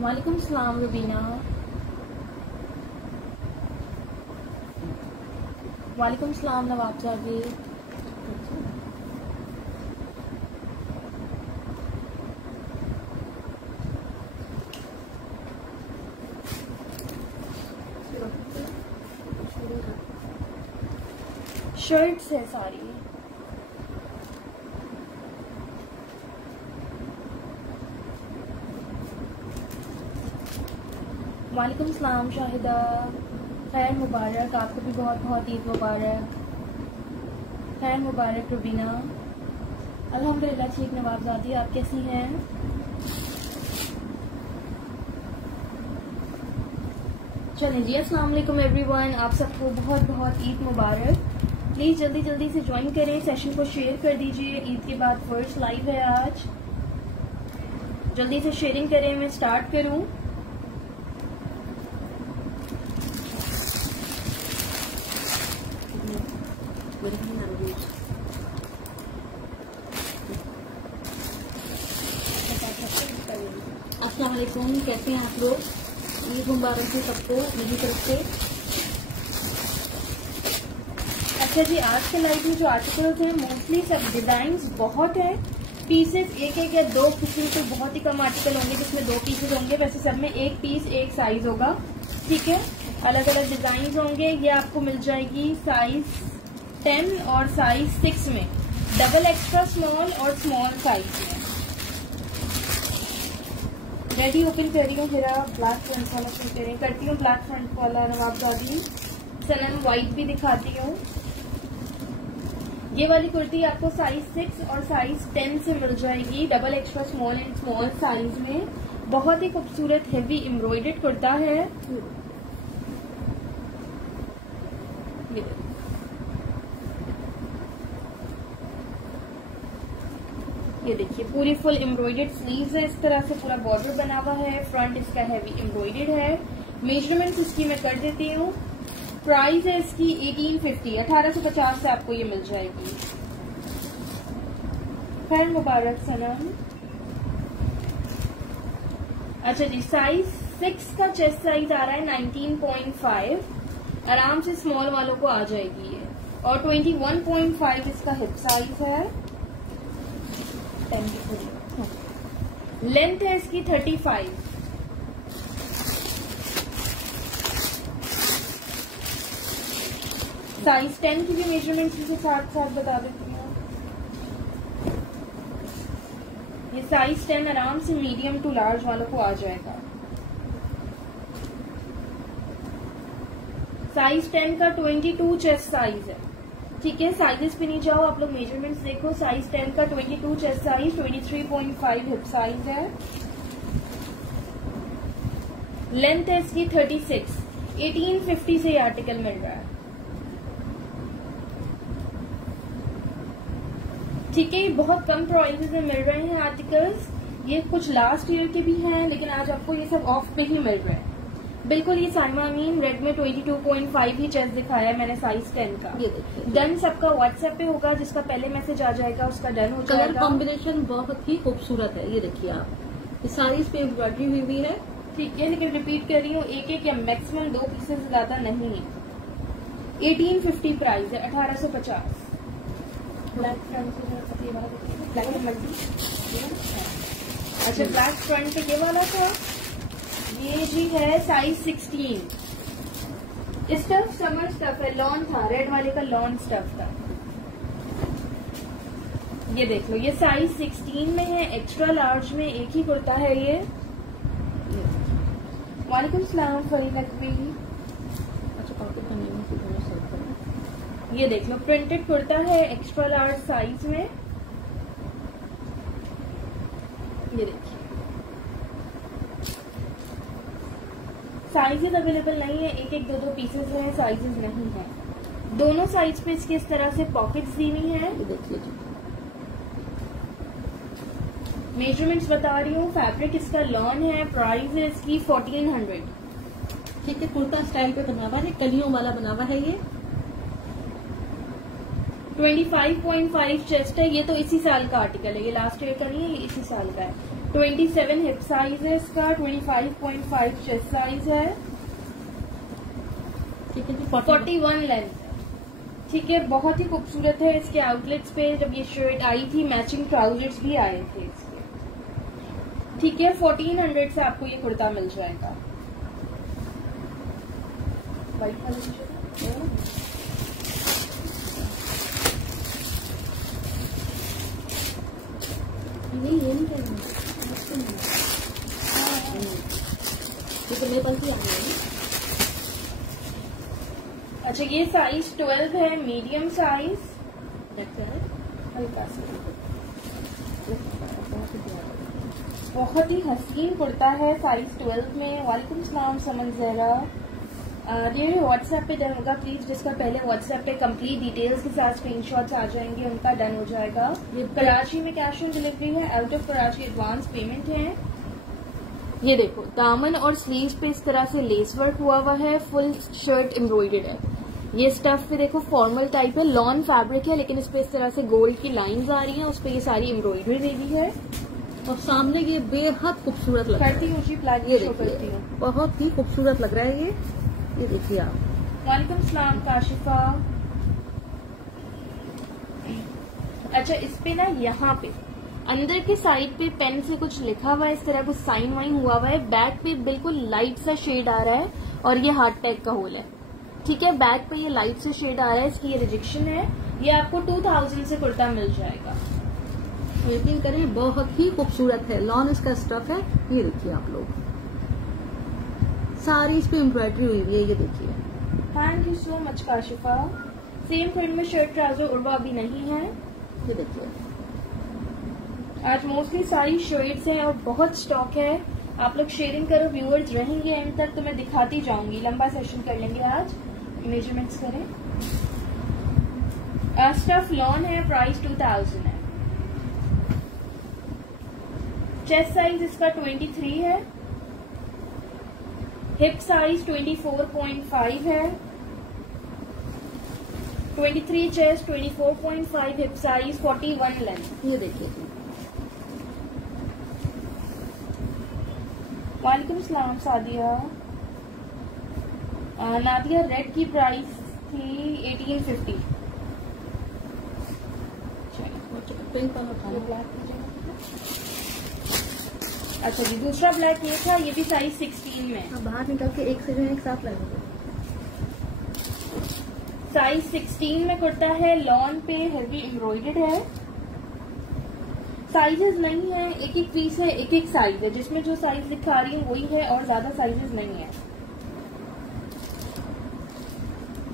वालेकुम सलाम रुबीना। वालेकुम सलाम नवाब जावेद। शर्ट्स है सारी। वालेकुम सलाम शाहिदा, खैर मुबारक, आपको भी बहुत बहुत ईद मुबारक। खैर मुबारक रुबीना। अल्हम्दुलिल्लाह ठीक नवाबजादी, आप कैसी हैं? चलें जी, अस्सलाम वालेकुम एवरीवन, आप सबको बहुत बहुत ईद मुबारक। प्लीज जल्दी जल्दी से ज्वाइन करें, सेशन को शेयर कर दीजिए। ईद के बाद फर्स्ट लाइव है आज, जल्दी से शेयरिंग करें। मैं स्टार्ट करूं? अस्सलाम वालेकुम, कैसे हैं आप लोग? ईद मुबारक है सबको मेरी तरफ से। अच्छा जी, आज के लाइव में जो आर्टिकल्स हैं मोस्टली सब डिजाइन्स बहुत हैं, पीसेस एक एक या दो किसी तो बहुत ही कम आर्टिकल होंगे जिसमें 2 पीसेस होंगे। वैसे सब में 1 पीस 1 साइज होगा, ठीक है। अलग अलग डिजाइन होंगे। ये आपको मिल जाएगी साइज 10 और साइज 6 में, डबल एक्स्ट्रा स्मॉल और स्मॉल साइज में। रेडी ओपन कर रही हूँ, जरा ब्लैक फ्रंट वाला करें करती हूँ, ब्लैक फ्रंट वाला नवाबजादी। सनम व्हाइट भी दिखाती हूँ। ये वाली कुर्ती आपको साइज 6 और साइज 10 से मिल जाएगी, double extra small and small size में। बहुत ही खूबसूरत हेवी एम्ब्रॉयडर्ड कुर्ता है। ये देखिए पूरी फुल एम्ब्रॉयडर्ड स्लीव्स है, इस तरह से पूरा बॉर्डर बना हुआ है। फ्रंट इसका हैवी एम्ब्रॉयडर्ड है। मेजरमेंट इसकी मैं कर देती हूँ। प्राइस है इसकी 1850, 1850 से आपको ये मिल जाएगी। खैर मुबारक सनम। अच्छा जी, साइज 6 का चेस्ट साइज आ रहा है 19.5, आराम से स्मॉल वालों को आ जाएगी ये। और 21.5 इसका हिप साइज है। लेंथ है इसकी 35। साइज 10 की भी मेजरमेंट के साथ साथ बता देती हूँ। ये साइज 10 आराम से मीडियम टू लार्ज वालों को आ जाएगा। साइज 10 का 22 चेस्ट साइज है, ठीक है। साइजेस पे नहीं जाओ, आप लोग मेजरमेंट्स देखो। साइज 10 का 22 चेस्ट साइज, 23.5 हिप साइज है। लेंथ है इसकी 36। 1850 से ये आर्टिकल मिल रहा है, ठीक है। बहुत कम प्राइसेस में मिल रहे हैं आर्टिकल्स। ये कुछ लास्ट ईयर के भी हैं, लेकिन आज आपको ये सब ऑफ पे ही मिल रहे हैं। बिल्कुल ये साइमा अमीन रेड में 22.5 ही चेस्ट दिखाया है मैंने, साइज 10 का। ये देखिए डन सबका व्हाट्सएप पे होगा, जिसका पहले मैसेज आ जाएगा उसका डन हो जाएगा। कलर कॉम्बिनेशन बहुत ही खूबसूरत है, ये देखिए आप, इस साड़ी पे एम्ब्रॉयडरी हुई भी है, ठीक है। लेकिन रिपीट कर रही हूँ, एक एक या मैक्सिमम 2 पीसेस ज्यादा नहीं है। 1850 प्राइस है, 1850। ब्लैक फ्रंट अच्छा, ब्लैक फ्रंट पे ये वाला था, ये जी है साइज 16। स्टफ समर स्टफ है, लॉन था, रेड वाले का लॉन स्टफ था। ये देख लो, ये साइज 16 में है, एक्स्ट्रा लार्ज में एक ही कुर्ता है ये। वालेकुम सलाम फरीद नकवी। ये देख लो, प्रिंटेड कुर्ता है, एक्स्ट्रा लार्ज साइज में। ये देखिए साइजेस अवेलेबल नहीं है, एक एक 2 पीसेस हैं, साइजेस नहीं है। दोनों साइज पे इसकी इस तरह से पॉकेट्स दी हुई हैं। देखिए जी, मेजरमेंट्स बता रही हूँ। फैब्रिक इसका लॉन है, प्राइस है इसकी 1400, ठीक है। कुर्ता स्टाइल पे बना हुआ है, कलियों वाला बना हुआ है ये। 25.5 चेस्ट है, ये तो इसी साल का आर्टिकल है, ये लास्ट ईयर का नहीं है, ये इसी साल का है। 27 हिप साइज है इसका, 25.5 चेस्ट साइज है, ठीक है जी। 41 लेंथ, ठीक है। बहुत ही खूबसूरत है। इसके आउटलेट्स पे जब ये शर्ट आई थी मैचिंग ट्राउजर्स भी आए थे इसके, ठीक है। 1400 से आपको ये कुर्ता मिल जाएगा। व्हाइट कलर नहीं, ये नहीं करना, ये तो मेरे पास ही आ गया। अच्छा, ये साइज 12 है, मीडियम साइज, हल्का सा, बहुत ही हसीन कुर्ता है साइज 12 में। वालेकुम सलाम समन जहरा। ये व्हाट्सएप पे डन होगा प्लीज, जिसका पहले व्हाट्सएप पे कंप्लीट डिटेल्स के साथ स्क्रीनशॉट्स आ जाएंगे उनका डन हो जाएगा। ये कराची में कैश ऑन डिलीवरी है, out of Karachi advance payment है। ये देखो दामन और स्लीव्स पे इस तरह से लेस वर्क हुआ है, फुल शर्ट एम्ब्रॉयडर्ड है। ये स्टफ पे देखो फॉर्मल टाइप है, लॉन फैब्रिक है, लेकिन इस पे इस तरह से गोल्ड की लाइंस आ रही हैं, उस पे ये सारी एम्ब्रॉयडरी दे दी है और सामने ये बेहद खूबसूरत लग रहा है। करती हूँ जी, ब्लैक ये शो करती देखिए, हूँ। बहुत ही खूबसूरत लग रहा है ये देखिए आप। वालेकुम सलाम काशिफा। अच्छा, इस पे ना यहाँ पे अंदर के साइड पे पेन से कुछ लिखा हुआ है, इस तरह कुछ साइन वाइन हुआ है। बैक पे बिल्कुल लाइट सा शेड आ रहा है और ये हार्ट टैग का होल है, ठीक है। बैक पे ये लाइट से शेड आ रहा है, इसकी ये रिजेक्शन है। ये आपको 2000 से कुर्ता मिल जाएगा। यकीन करें बहुत ही खूबसूरत है, लॉन इसका स्टफ है। ये देखिए आप लोग, सारी इस पे एम्ब्रॉयडरी हुई हुई है, ये देखिए। Thank you so much Kashifa. Same print में शर्ट ट्राउजर उर्वा अभी नहीं है, ये देखिए। आज मोस्टली सारी शर्ट्स हैं और बहुत स्टॉक है। आप लोग शेयरिंग करो, व्यूअर्स रहेंगे एंड तक तो मैं दिखाती जाऊंगी। लंबा सेशन कर लेंगे आज, मेजरमेंट्स करें। स्टफ लॉन है, प्राइस 2000 है। चेस्ट साइज इसका 23 है, हिप साइज 24.5 है, 23 चेस्ट, 24.5 हिप साइज, 41 लेंथ। ये देखिए जी। वालेकुम सलाम सादिया। नादिया, रेड की प्राइस थी 1850। पिंक कलर था। ब्लैक अच्छा जी, दूसरा ब्लैक ये था, ये भी साइज 16 में है। बाहर निकल के एक से एक साथ लगेगा। साइज 16 में कुर्ता है, लॉन पे हेवी एम्ब्रॉयडर्ड है। साइजेस नहीं है, एक एक पीस है, एक एक साइज है। जिसमें जो साइज दिखा रही हूँ वही है और ज्यादा साइजेस नहीं है।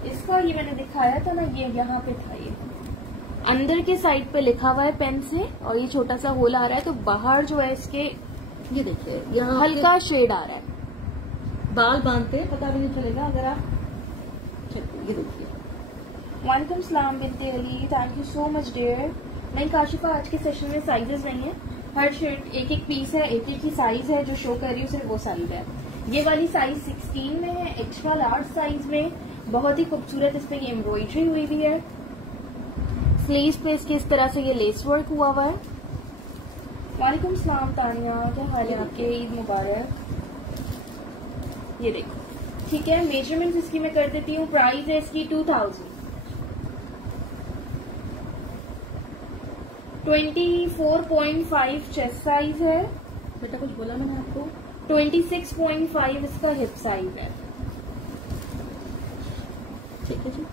इसका ये मैंने दिखाया था ना, ये यहाँ पे था। ये अंदर के साइड पे लिखा हुआ है पेन से और ये छोटा सा होल आ रहा है, तो बाहर जो है इसके ये देखिए यहाँ हल्का शेड आ रहा है। बाल बांधते पता भी नहीं चलेगा अगर आप। ये देखिए। वालेकुम सलाम Binte Ali, thank you so much dear. नहीं काशिफा, आज के सेशन में साइजेस नहीं है, हर शर्ट एक एक पीस है, एक एक ही साइज है। जो शो कर रही हूँ सिर्फ वो साइज है। ये वाली साइज 16 में है, एक्स्ट्रा लार्ज साइज में। बहुत ही खूबसूरत इस पे ये एम्ब्रॉयडरी हुई भी है। स्लीव्स पे इसके इस तरह से ये लेस वर्क हुआ है। वालेकुम सलाम तानिया, क्या हाल है आपके? ईद मुबारक। ये देखो, ठीक है। मेजरमेंट इसकी मैं कर देती हूँ। प्राइस है इसकी 2000। 24.5 चेस्ट साइज है। बेटा कुछ बोला मैंने आपको? 26.5 इसका हिप साइज है। ठीक है जी।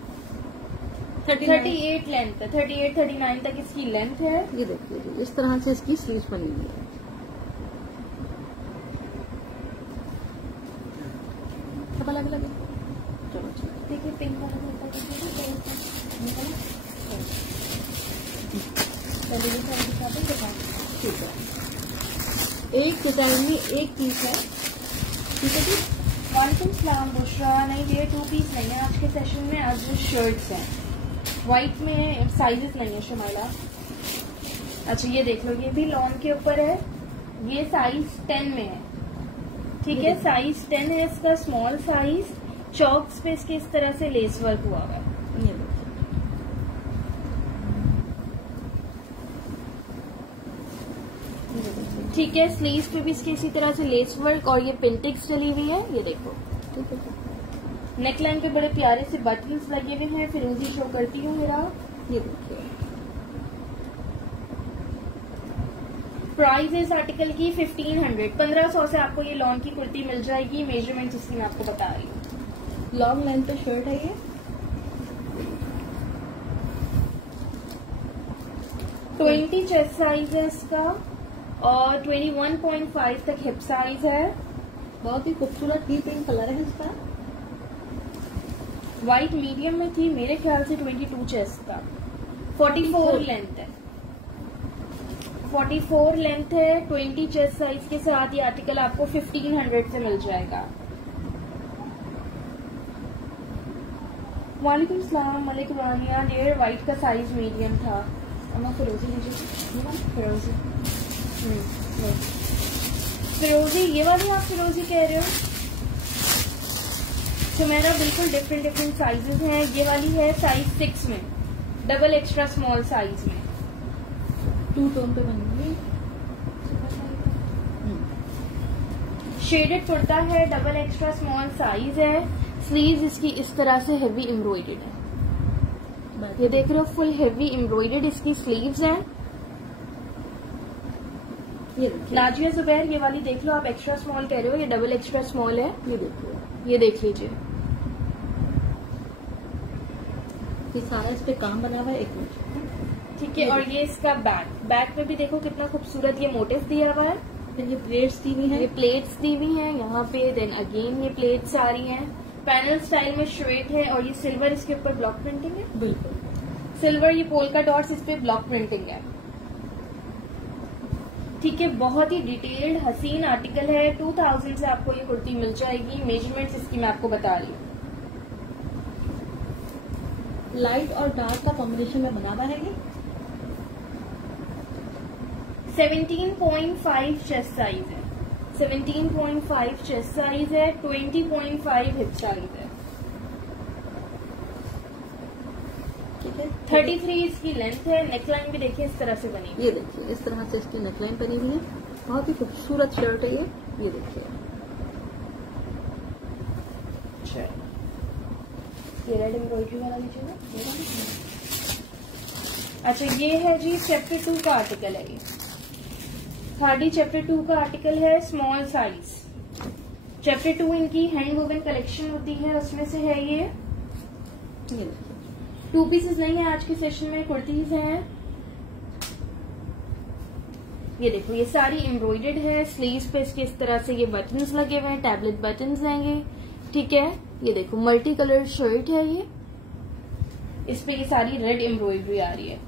38 लेंथ है, 38-39 तक इसकी लेंथ है। ये देखिए जी, इस तरह से इसकी स्लीव्स बनी हुई है। सब अलग अलग है। चलो देखिए, पिंक वाला ठीक है। एक डिजाइन में एक पीस है, ठीक है जी। वालेकुम सलाम बुशरा। नहीं, ये 2 पीस नहीं है आज के सेशन में, आज शर्ट्स हैं। व्हाइट में साइजेस नहीं है शमाइला। अच्छा, ये देख लो, ये भी लॉन के ऊपर है। ये साइज 10 में है, ठीक है। साइज 10 है इसका, स्मॉल साइज। चॉक्स पे इसके इस तरह से लेस वर्क हुआ है। ये देखिए। ठीक है, स्लीव्स पे भी इसके इसी तरह से लेस वर्क और ये पिंटिक्स चली हुई है, ये देखो। ठीक है। नेकलाइन पे बड़े प्यारे से बटन्स लगे हुए हैं, फिरोजी शो करती हूँ मेरा। ये देखिए, प्राइस इस आर्टिकल की 1500 से आपको ये लॉन की कुर्ती मिल जाएगी। मेजरमेंट इसकी मैं आपको बता रही हूँ। लॉन्ग लेंथ पे शर्ट है ये। 20 चेस्ट साइज है इसका और 21.5 तक हिप साइज है। बहुत ही खूबसूरत डी पिंक कलर है इसका। व्हाइट मीडियम में थी, मेरे ख्याल से 22 चेस्ट का। 44 लेंथ है, 44 लेंथ है। 20 चेस्ट साइज के साथ ये आर्टिकल आपको 1500 से मिल जाएगा। वालेकुम सलाम, वालेकुम रानिया। डेयर व्हाइट का साइज मीडियम था। अम्मा फिरोजी लीजिए, फिरोजी। फिरोजी, ये वाली आप फिरोजी कह रहे हो? तो मेरा बिल्कुल डिफरेंट साइजेस हैं। ये वाली है साइज 6 में, डबल एक्स्ट्रा स्मॉल साइज में। 2 टोन पे बनेगी। शेडेड कुर्ता है, डबल एक्स्ट्रा स्मॉल साइज है। स्लीव्स इसकी इस तरह से हेवी एम्ब्रॉयडर्ड है। ये देख रहे हो, फुल हेवी एम्ब्रॉयडर्ड इसकी स्लीव्स हैं। ये नाजिया जुबैर, ये वाली देख लो, आप एक्स्ट्रा स्मॉल कह रहे हो, ये डबल एक्स्ट्रा स्मॉल है। ये देखिए, ये देख लीजिए, ये सारा इस पे काम बना हुआ है। एक मिनट। ठीक है। और ये इसका बैक में भी देखो कितना खूबसूरत ये मोटिव दिया हुआ है। फिर ये प्लेट्स दी हुई है, ये प्लेट्स दी हुई हैं यहाँ पे। देन अगेन ये प्लेट्स आ रही हैं, पैनल स्टाइल में श्वेट है। और ये सिल्वर इसके ऊपर ब्लॉक प्रिंटिंग है। बिल्कुल सिल्वर, ये पोल्का डॉट्स इस पे ब्लॉक प्रिंटिंग है। ठीक है, बहुत ही डिटेल्ड हसीन आर्टिकल है। 2000 से आपको ये कुर्ती मिल जाएगी। मेजरमेंट्स इसकी मैं आपको बता रही हूँ। लाइट और डार्क का कॉम्बिनेशन में बना हुआ है ये। 17.5 चेस्ट साइज है, 17.5 चेस्ट साइज है। 20.5 हिप साइज है। ठीक है। 33 इसकी लेंथ है। नेकलाइन भी देखिए इस तरह से बनी हुई है। ये देखिए, इस तरह से इसकी नेकलाइन बनी हुई है। बहुत ही खूबसूरत शर्ट है ये। ये देखिए, ये रेड एम्ब्रॉयडरी वाला लीजिए ना। अच्छा, ये है जी चैप्टर 2 का आर्टिकल है। ये खादी चैप्टर 2 का आर्टिकल है, स्मॉल साइज। चैप्टर 2 इनकी हैंड वोवन कलेक्शन होती है, उसमें से है ये। 2 पीसेस नहीं है आज के सेशन में, कुर्तीज हैं। ये देखो, ये सारी एम्ब्रॉयडर्ड है। स्लीव्स पे इसके इस तरह से ये बटन्स लगे हुए हैं, टैबलेट बटन्स हैं ये। ठीक है, ये देखो मल्टी कलर शर्ट है ये। इस पे ये सारी रेड एम्ब्रॉयडरी आ रही है।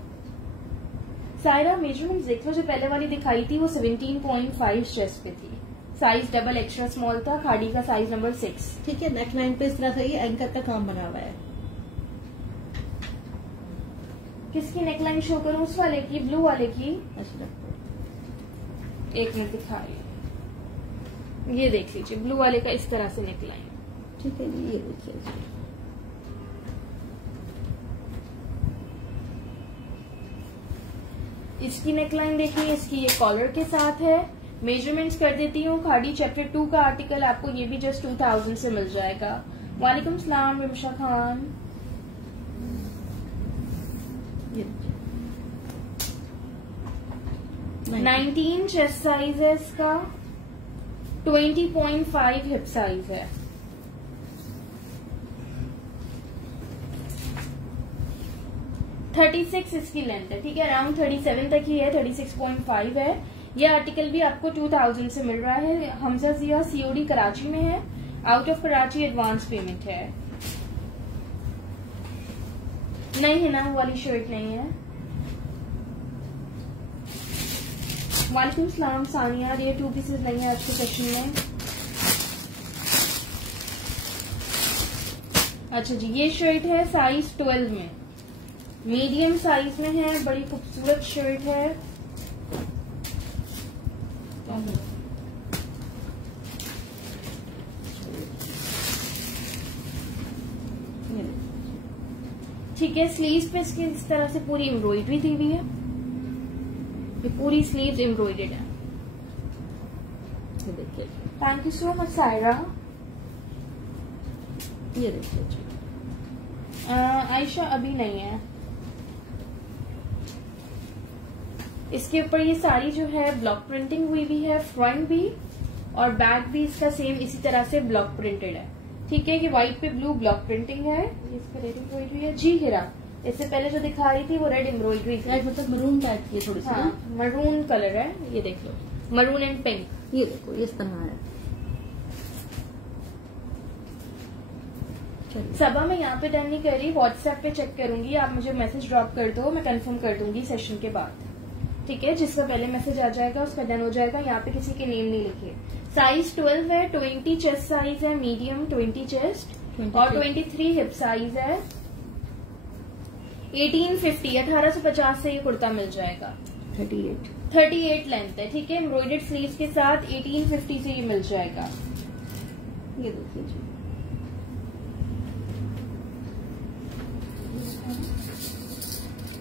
सायरा, मेजरमेंट देख लो, जो पहले वाली दिखाई थी वो 17.5 चेस्ट पे थी। साइज डबल एक्स्ट्रा स्मॉल था। खाड़ी का साइज नंबर 6। ठीक है। नेक लाइन पे इस तरह से ये एंकर का काम बना हुआ है। किसकी नेकलाइन शो करूं? उस वाले की, ब्लू वाले की। अच्छा, एक मिनट दिखा रही हूं। ये देख लीजिए, ब्लू वाले का इस तरह से नेकलाइन। ठीक है जी, ये देखिए। इसकी नेकलाइन देखिए, इसकी ये कॉलर के साथ है। मेजरमेंट्स कर देती हूँ। खाड़ी चैप्टर 2 का आर्टिकल आपको ये भी जस्ट 2000 से मिल जाएगा। वालेकुम सलाम रिमशा खान। 19 चेस्ट साइज है इसका। 20.5 हिप साइज है। थर्टी 36 इसकी लेंथ है। ठीक है, अराउंड 37 तक ही है। 36.5 है। ये आर्टिकल भी आपको 2000 से मिल रहा है। हमजा जिया सीओडी कराची में है। Out of Karachi advance payment है। नहीं है ना, वो वाली शर्ट नहीं है। वालेकुम सलाम सानिया। ये 2 पीसेस नहीं है आज के सेशन में। अच्छा जी, ये शर्ट है साइज 12 में, मीडियम साइज में है। बड़ी खूबसूरत शर्ट है। ठीक है, स्लीव्स पे इसकी इस तरह से पूरी एम्ब्रॉयडरी दी हुई है। ये पूरी स्लीव्स एम्ब्रॉयडर्ड है। ये देखिए, thank you so much Saira. ये देखिए जी, आयशा अभी नहीं है। इसके ऊपर ये साड़ी जो है ब्लॉक प्रिंटिंग हुई भी है, फ्रंट भी और बैक भी इसका सेम इसी तरह से ब्लॉक प्रिंटेड है। ठीक है, कि व्हाइट पे ब्लू ब्लॉक प्रिंटिंग है। ये इसका रेड एम्ब्रॉयडरी है जी हीरा। इससे पहले जो दिखा रही थी वो रेड एम्ब्रॉयडरी थी, मतलब मरून टाइप की थोड़ी सी। हाँ, मरून कलर है, ये देख लो, मरून एंड पिंक। ये देखो इस तरह है। सबा मैं यहाँ पे डन नहीं कर रही, व्हाट्सएप पे चेक करूंगी। आप मुझे मैसेज ड्रॉप कर दो, मैं कंफर्म कर दूंगी सेशन के बाद। ठीक है, जिसका पहले मैसेज आ जाएगा उसका डन हो जाएगा। यहाँ पे किसी के नेम नहीं लिखे। साइज 12 है, 20 चेस्ट साइज है, मीडियम 20 चेस्ट और 23 हिप साइज है। 1850 1850 से ये कुर्ता मिल जाएगा। 38 लेंथ है। ठीक है, एम्ब्रॉयडर्ड स्लीव्स के साथ 1850 से ये मिल जाएगा। ये देखिए जी,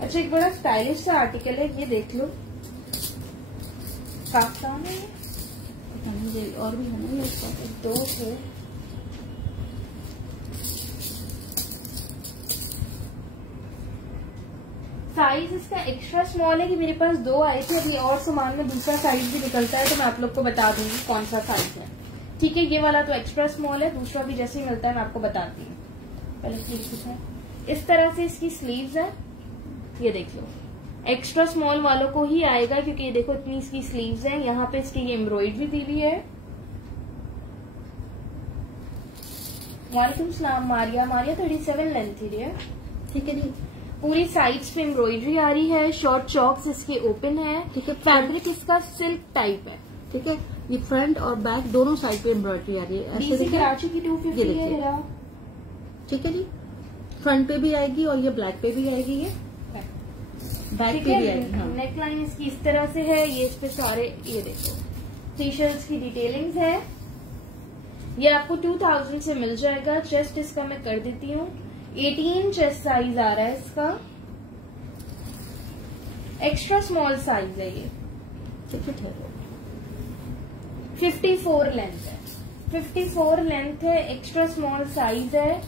अच्छा एक बड़ा स्टाइलिश सा आर्टिकल है, ये देख लो। काफ्तान है ये, और भी है ना ये इसका, 2 है। साइज इसका एक्स्ट्रा स्मॉल है कि मेरे पास 2 आए थे। अभी और सामान में दूसरा साइज भी निकलता है तो मैं आप लोग को बता दूंगी कौन सा साइज है। ठीक है, ये वाला तो एक्स्ट्रा स्मॉल है, दूसरा भी जैसे ही मिलता है मैं आपको बताती हूँ। पहले स्लीव्स दिखाएं। इस तरह से इसकी स्लीव्स है, ये देख लो। एक्स्ट्रा स्मॉल वालों को ही आएगा क्योंकि ये देखो इतनी इसकी स्लीव्स है। यहाँ पे इसकी एम्ब्रॉयडरी दी हुई है। वालेकुम सलाम मारिया। 37 लेंथ थी डियर। ठीक है जी, पूरी साइड्स पे एम्ब्रॉयडरी आ रही है। शॉर्ट चॉक्स इसके ओपन है। ठीक है, फैब्रिक इसका सिल्क टाइप है। ठीक है, ये फ्रंट और बैक दोनों साइड पे एम्ब्रॉयडरी आ रही है। ऐसे DC कराची की 250 है मेरा। ठीक है जी, फ्रंट पे भी आएगी और ये ब्लैक पे भी आएगी, ये बैक पे भी आएगी। हाँ। नेक लाइन इसकी इस तरह से है। ये इस पे सारे ये देखो टी शर्ट्स की डिटेलिंग्स है। ये आपको 2000 से मिल जाएगा। चेस्ट इसका मैं कर देती हूँ, 18 चेस्ट साइज आ रहा है इसका। एक्स्ट्रा स्मॉल साइज है ये। 54 लेंथ है। 54 लेंथ है, एक्स्ट्रा स्मॉल साइज है।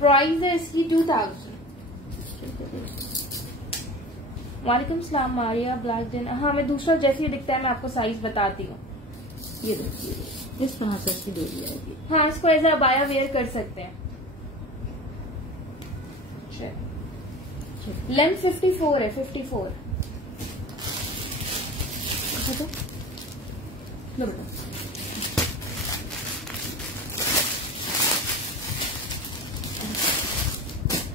प्राइस है इसकी 2000। वालेकुम सलाम मारिया। ब्लैक दिन, हाँ मैं दूसरा जैसे ही दिखता है मैं आपको साइज बताती हूँ। ये देखिए इस तरह से इसकी डोरी आएगी। हाँ, इसको एज अ बाया वेयर कर सकते हैं। लेंथ 54 है, 54। लो बेटा,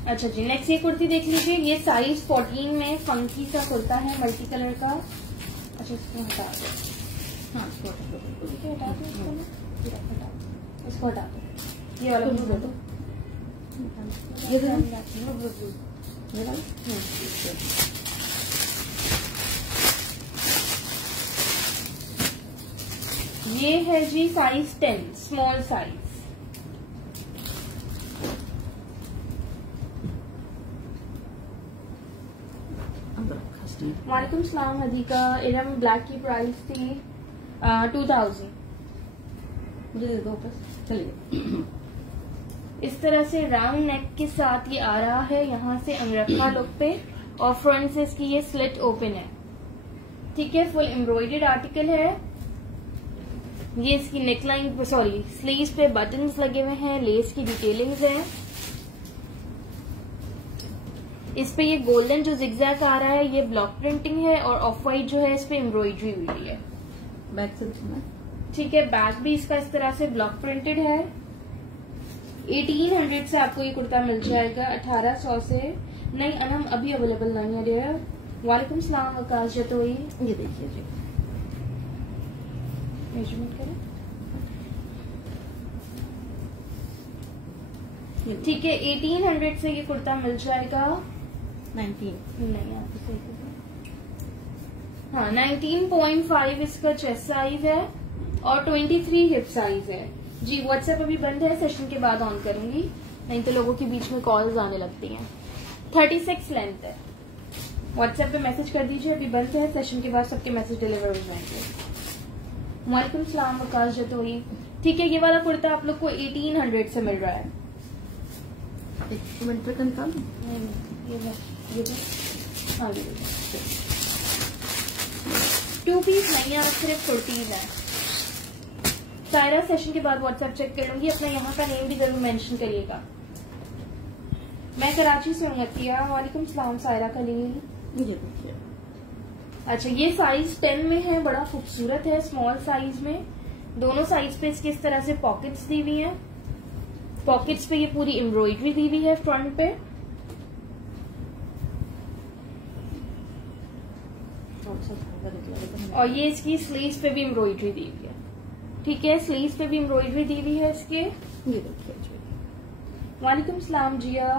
अच्छा जी, नेक्स्ट ये कुर्ती देख लीजिए। ये साइज 14 में फंकी सा कुर्ता है, मल्टी कलर का। अच्छा इसको हटा दो। हाँ इसको हटा दो, ठीक है, हटा दो इसको ना। हटा दो, इसको हटा दो। ये वाला ब्लू दे दो। ये दे दो, ब्लू ये वाला। ये है जी साइज 10 स्मॉल साइज। वालेकुम सलाम हदीका। इरम ब्लैक की प्राइस थी 2000। मुझे दे दो वापस, चलिए। इस तरह से राउंड नेक के साथ ये आ रहा है, यहाँ से अंगरखा लुक पे और फ्रंट से इसकी ये स्लिट ओपन है। ठीक है, फुल एम्ब्रॉयडर्ड आर्टिकल है। ये इसकी नेकलाइन सॉरी स्लीव्स पे बटन्स लगे हुए हैं, लेस की डिटेलिंग्स है। इस पे ये गोल्डन जो जिगजैग आ रहा है ये ब्लॉक प्रिंटिंग है और ऑफ व्हाइट जो है इस पे एम्ब्रॉयडरी हुई है। बैक से दिखना। ठीक है, बैक भी इसका इस तरह से ब्लॉक प्रिंटेड है। 1800 से आपको ये कुर्ता मिल जाएगा, 1800 से नहीं। अनम अभी अवेलेबल नहीं है डियर। वालेकुम सलाम वकास जतोई। ये देखिए जी, मेजरमेंट करें। ठीक है, 1800 से ये कुर्ता मिल जाएगा। 19 नहीं आपको सही कर, हाँ 19.5 इसका चेस्ट साइज है और 23 हिप साइज है जी। व्हाट्सएप अभी बंद है, सेशन के बाद ऑन करूंगी, नहीं तो लोगों के बीच में कॉल्स आने लगती हैं। 36 लेंथ है। व्हाट्सएप पे मैसेज कर दीजिए, अभी बंद है, सेशन के बाद सबके मैसेज डिलीवर हो जाएंगे। वालेकुम सलाम वकास जतोई। ठीक है, ये वाला कुर्ता आप लोग को 1800 से मिल रहा है। विंटर कंफर्म टू पीस नहीं है, सिर्फ कुर्तीज है। सायरा सेशन के बाद व्हाट्सएप चेक कर लूंगी, अपना यहाँ का नेम भी जरूर मेंशन करिएगा। मैं कराची से हूँ अतिया। वालेकुम सलाम सायरा कलील। ये देखिए, अच्छा ये साइज 10 में है, बड़ा खूबसूरत है, स्मॉल साइज में। दोनों साइज पे इसके इस तरह से पॉकेट्स दी हुई हैं। पॉकेट्स पे ये पूरी एम्ब्रॉयडरी दी हुई है फ्रंट पे। और ये इसकी स्लीव्स पे भी एम्ब्रॉयडरी दी हुई है। ठीक है, स्लीव्स पे भी एम्ब्रॉयडरी दी हुई है इसके। ये देखिए। वालेकुम सलाम जिया।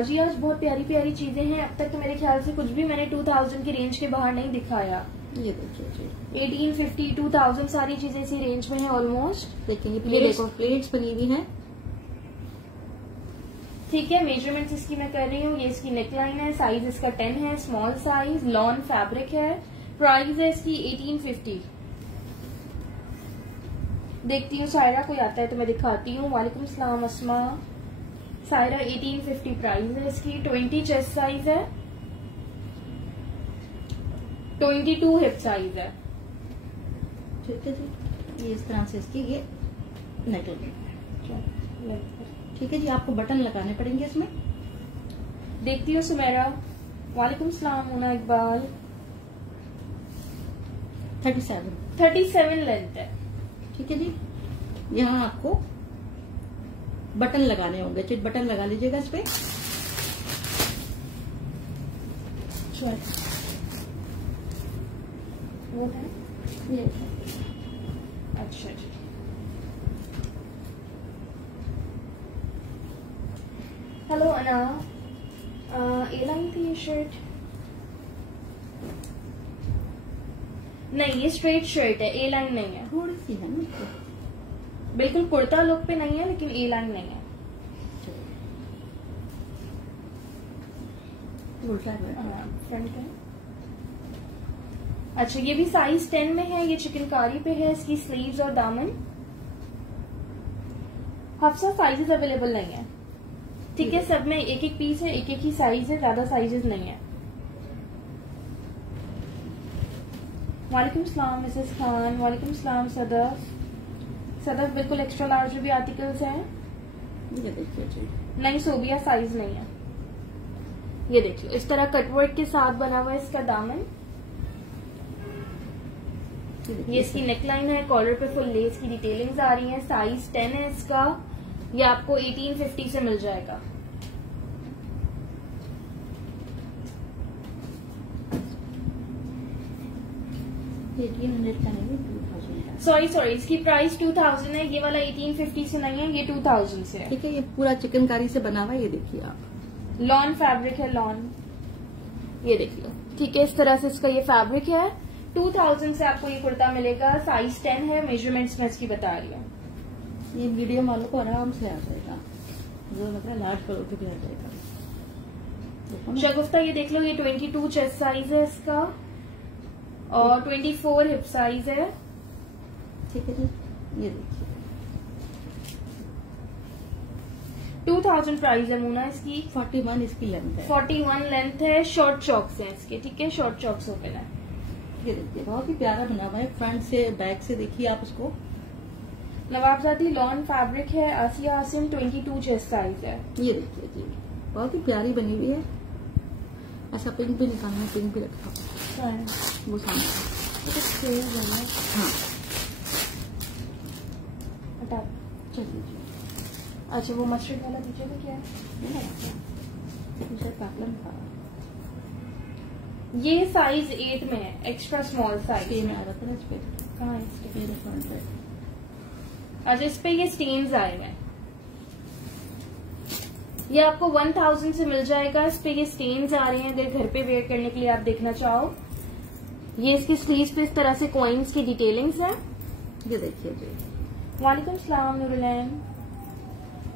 जी आज बहुत प्यारी प्यारी चीजें हैं। अब तक तो मेरे ख्याल से कुछ भी मैंने 2000 की रेंज के बाहर नहीं दिखाया। ये देखिए जी, 1850 2000 सारी चीजें इसी रेंज में है ऑलमोस्ट। देखिए ये देखो प्लेट्स बनी हुई हैं। ठीक है, मेजरमेंट्स इसकी मैं कर रही हूँ। ये इसकी नेकलाइन है, साइज इसका 10 है, स्मॉल साइज, लॉन फैब्रिक है। प्राइस है इसकी 1850। देखती हूँ सायरा कोई आता है तो मैं दिखाती हूँ। वालेकुम सलाम अस्मा। सायरा 1850 प्राइस है इसकी। 20 चेस्ट साइज है, 22 हिप साइज है। ठीक है जी, ये इस तरह से इसकी ये नेकलाइन। ठीक है जी, आपको बटन लगाने पड़ेंगे इसमें। देखती हूँ सुमेरा। वालेकुम सलाम मुना इकबाल। 37 लेंथ है। ठीक है जी, यहाँ आपको बटन लगाने होंगे, चिट बटन लगा लीजिएगा इस पे। वो है ये अच्छा जी। हेलो अना, ए लाइन थी ये शर्ट? नहीं, ये स्ट्रेट शर्ट है, ए लाइन नहीं है। थोड़ी सी है ना, बिल्कुल कुर्ता लुक पे नहीं है, लेकिन ए लाइन नहीं है। फ्रंट है। अच्छा ये भी साइज 10 में है, ये चिकनकारी पे है। इसकी स्लीव्स और दामन। हफ्सा साइजेस अवेलेबल नहीं है। ठीक है, सब में एक एक पीस है, एक एक ही साइज है, ज्यादा साइजेस नहीं है। वालेकुम सलाम मिसेस खान। वालेकुम सलाम सदफ। सदफ बिल्कुल एक्स्ट्रा लार्ज भी आर्टिकल्स हैं। ये देखिए जी, नहीं सोबिया साइज नहीं है। ये देखिए इस तरह कटवर्क के साथ बना हुआ है इसका दामन। ये इसकी नेकलाइन है, कॉलर पे फुल लेस की डिटेलिंग्स आ रही हैं। साइज 10 है इसका। ये आपको 1850 से मिल जाएगा। सॉरी इसकी प्राइस 2000 है। ये वाला 1850 से नहीं है, ये 2000 से है। ठीक है, ये पूरा चिकनकारी से बना हुआ है। ये देखिए आप, लॉन फैब्रिक है, लॉन। ये देखिए, ठीक है, इस तरह से इसका ये फैब्रिक है। 2000 से आपको ये कुर्ता मिलेगा। साइज 10 है, मेजरमेंट्स में इसकी बता रही हूँ। ये मीडियम वालों को आराम से आ जाएगा, जो मतलब लार्ज वालों को भी आ जाएगा। शगुफ्ता ये देख लो, ये 22 चेस्ट साइज है इसका और 24 हिप साइज है। ठीक है जी, ये देखिए 2000 प्राइस है मुना इसकी। 41 इसकी लेंथ है। 41 लेंथ है। शॉर्ट चॉक्स है इसके। ठीक है, शॉर्ट चॉक्स ओपन है। ये देखिए बहुत ही प्यारा बना हुआ है, फ्रंट से बैक से देखिए आप इसको। नवाबजादी लॉन फैब्रिक है। आसिया आसिम 22 चेस्ट साइज है। ये देखिए जी, बहुत ही प्यारी बनी हुई है। ऐसा पिंक भी निकालना है, पिंक भी रखा हुआ है वो सामने। हाँ हटा चलिए जी। अच्छा वो मस्टर्ड वाला पीछे का क्या है? पैटर्न था ये साइज 8 में है, एक्स्ट्रा स्मॉल साइज में आ रहा था इस पे। कहाँ है इसके? फ्रंट पे। अच्छा इस पे ये स्टेन्स आए हैं। ये आपको 1000 से मिल जाएगा। इस पे ये स्टेन्स आ रहे हैं, अगर घर पे वेयर करने के लिए आप देखना चाहो। ये इसकी स्लीव्स पे इस तरह से कॉइन्स की डिटेलिंग्स है। ये देखिए जी। वालेकुम सलाम नूरुलैन।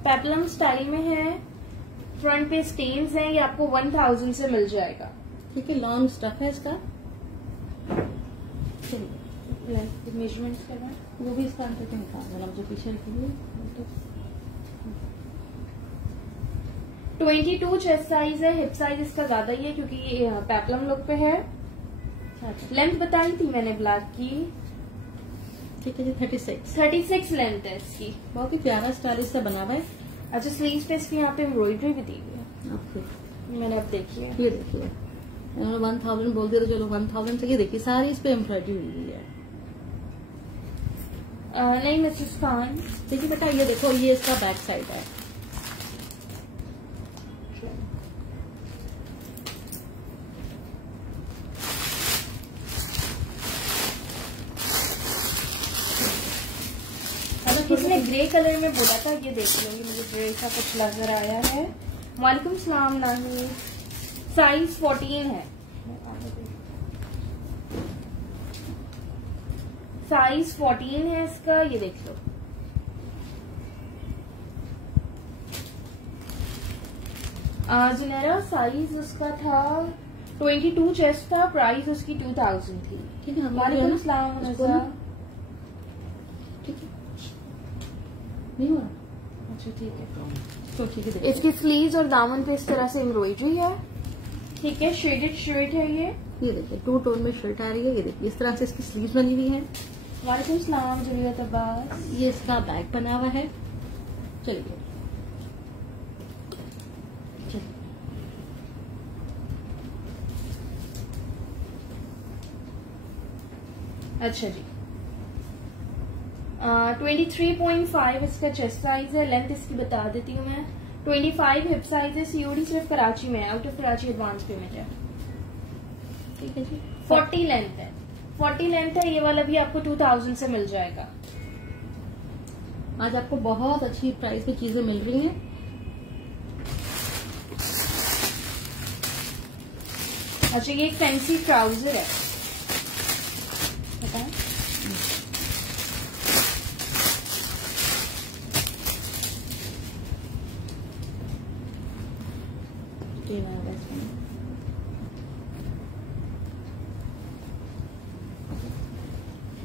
पेपलम स्टाइल में है, फ्रंट पे स्टेन्स हैं। ये आपको 1000 से मिल जाएगा। ठीक है, लॉन्ग स्टफ है इसका। चलिए मेजरमेंट करना, वो भी इसका अंतर निकाल देना मुझे पीछे रखिए। 22 चेस्ट साइज है, हिप साइज इसका ज्यादा ही है क्योंकि ये पेप्लम लुक पे है। लेंथ बताई थी मैंने ब्लैक की, ठीक है जी 36 लेंथ है इसकी। बहुत ही प्यारा स्टाइलिश सा बना हुआ है। अच्छा स्लीव्स पे इसकी यहाँ पे एम्ब्रॉयडरी भी दी हुई है आपको, मैंने अब देखी है। ये देखिए 1000 बोल दिया तो चलो 1000 से, ये देखिए सारी इस पे एम्ब्रॉयडरी हुई है। नहीं मिसेस खान, देखिए बेटा ये देखो, ये इसका बैक साइड है। किसने ग्रे कलर में बोला था, ये देख लो, ये मुझे ग्रे का कुछ नजर आया है। वालेकुम सलाम नानी, साइज 14 है, साइज 14 है इसका, ये देख लो। जुनेरा साइज उसका था 22 चेस्ट था, प्राइस उसकी 2000 थी। ठीक है, वालेकुम सलाम रज़ा। नहीं हो रहा, अच्छा ठीक है, तो ठीक है। इसकी स्लीव्स और दामन पे इस तरह से एम्ब्रॉयडरी है, ठीक है। शेडेड शर्ट है ये देखिए 2 टोन में शर्ट आ रही है। ये देखिए इस तरह से इसकी स्लीव्स बनी हुई है। वालेकुम सलाम जरीत अब्बास। ये इसका बैग बना हुआ है। चलिए अच्छा जी 23.5 इसका चेस्ट साइज है। लेंथ इसकी बता देती हूँ मैं, 25 हिप साइज है। सीओडी सिर्फ कराची में है, out of Karachi advance payment है, ठीक है जी। 40 लेंथ है, 40 लेंथ है। ये वाला भी आपको 2000 से मिल जाएगा। आज आपको बहुत अच्छी प्राइस में चीजें मिल रही हैं। अच्छा ये एक फैंसी ट्राउजर है, बताएं।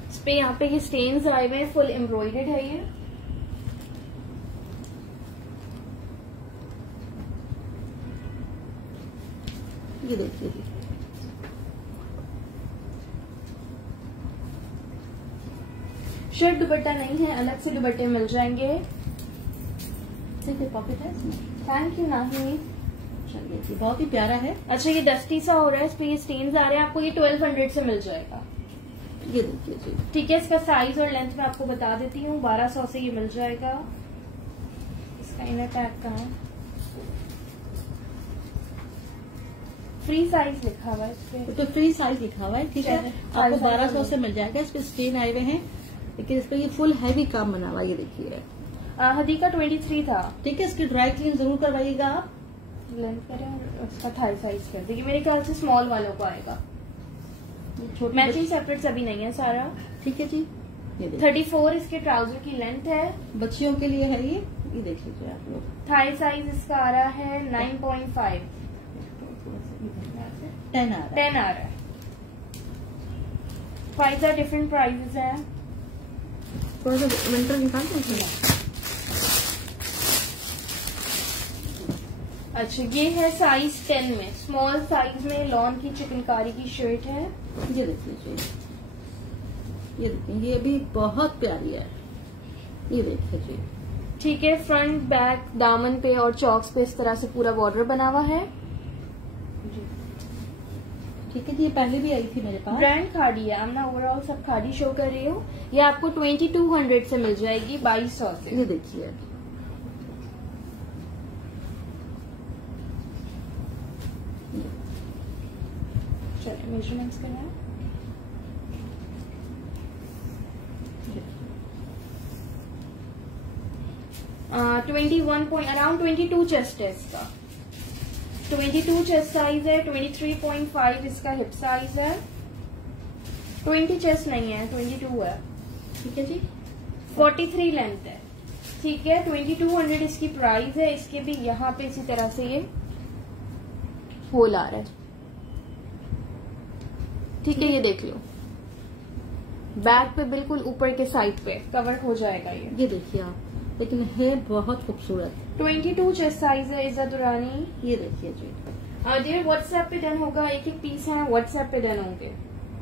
इस पे यहाँ पे ये स्टेन्स आए हुए हैं, फुल एम्ब्रॉयडर्ड है ये। ये देखिए शर्ट दुपट्टा नहीं है, अलग से दुपट्टे मिल जाएंगे। ठीक है, पॉकेट है इसमें। थैंक यू नाही। चलिए जी, बहुत ही प्यारा है। अच्छा ये डस्टी सा हो रहा है, इस पे ये स्टेन्स आ रहे हैं, आपको ये 1200 से मिल जाएगा। ये देखिए जी, ठीक है। इसका साइज और लेंथ मैं आपको बता देती हूँ, 1200 से ये मिल जाएगा। इसका इनर टैग का है, फ्री साइज लिखा हुआ है इस पे, तो फ्री साइज लिखा हुआ है, ठीक है। आपको 1200 से मिल जाएगा। इस पे स्टेन आए हुए हैं, लेकिन इस पे ये फुल हैवी काम बना हुआ है। ये देखिए हदीका 23 था, ठीक है। इसकी ड्राई क्लीन जरूर करवाइएगा आप। लेंथ करें और उसका थाई साइज कर देखिए, मेरे ख्याल से स्मॉल वालों को आएगा। मैचिंग सेपरेट अभी नहीं है सारा, ठीक है जी। 34 इसके ट्राउजर की लेंथ है, बच्चियों के लिए है ये देख लीजिए आप लोग। थाई साइज इसका आ रहा है 9.5, 10 आ रहा है। प्राइस आर डिफरेंट प्राइजेस है। थोड़ा सा विंटर निकाल दें। अच्छा ये है साइज 10 में, स्मॉल साइज में लॉन की चिकनकारी की शर्ट है। ये देखिए, ये देखिए, ये भी बहुत प्यारी है। ये देखिए जी, ठीक है। फ्रंट बैक दामन पे और चॉक्स पे इस तरह से पूरा बॉर्डर बना हुआ है, ठीक है जी। ये पहले भी आई थी मेरे पास। ब्रांड खाड़ी है, मैं ओवरऑल सब खाड़ी शो कर रही हूँ। ये आपको 2200 से मिल जाएगी, 2200 से। ये देखिए, चलिए मेजरमेंट्स करना है। अराउंड 22 चेस्ट है इसका, 22 चेस्ट साइज है। 23.5 इसका हिप साइज है। 20 चेस्ट नहीं है, 22 है, ठीक है जी। 43 लेंथ है, ठीक है। 2200 इसकी प्राइस है। इसके भी यहाँ पे इसी तरह से ये होल आ रहा है, ठीक है। ये देख लो, बैक पे बिल्कुल ऊपर के साइड पे कवर हो जाएगा ये देखिए आप, लेकिन है बहुत खूबसूरत। 22 चेस्ट साइज है इज्जत रानी। ये देखिए जी, डियर व्हाट्सएप पे डन होगा, एक एक पीस है व्हाट्सएप पे डन होंगे।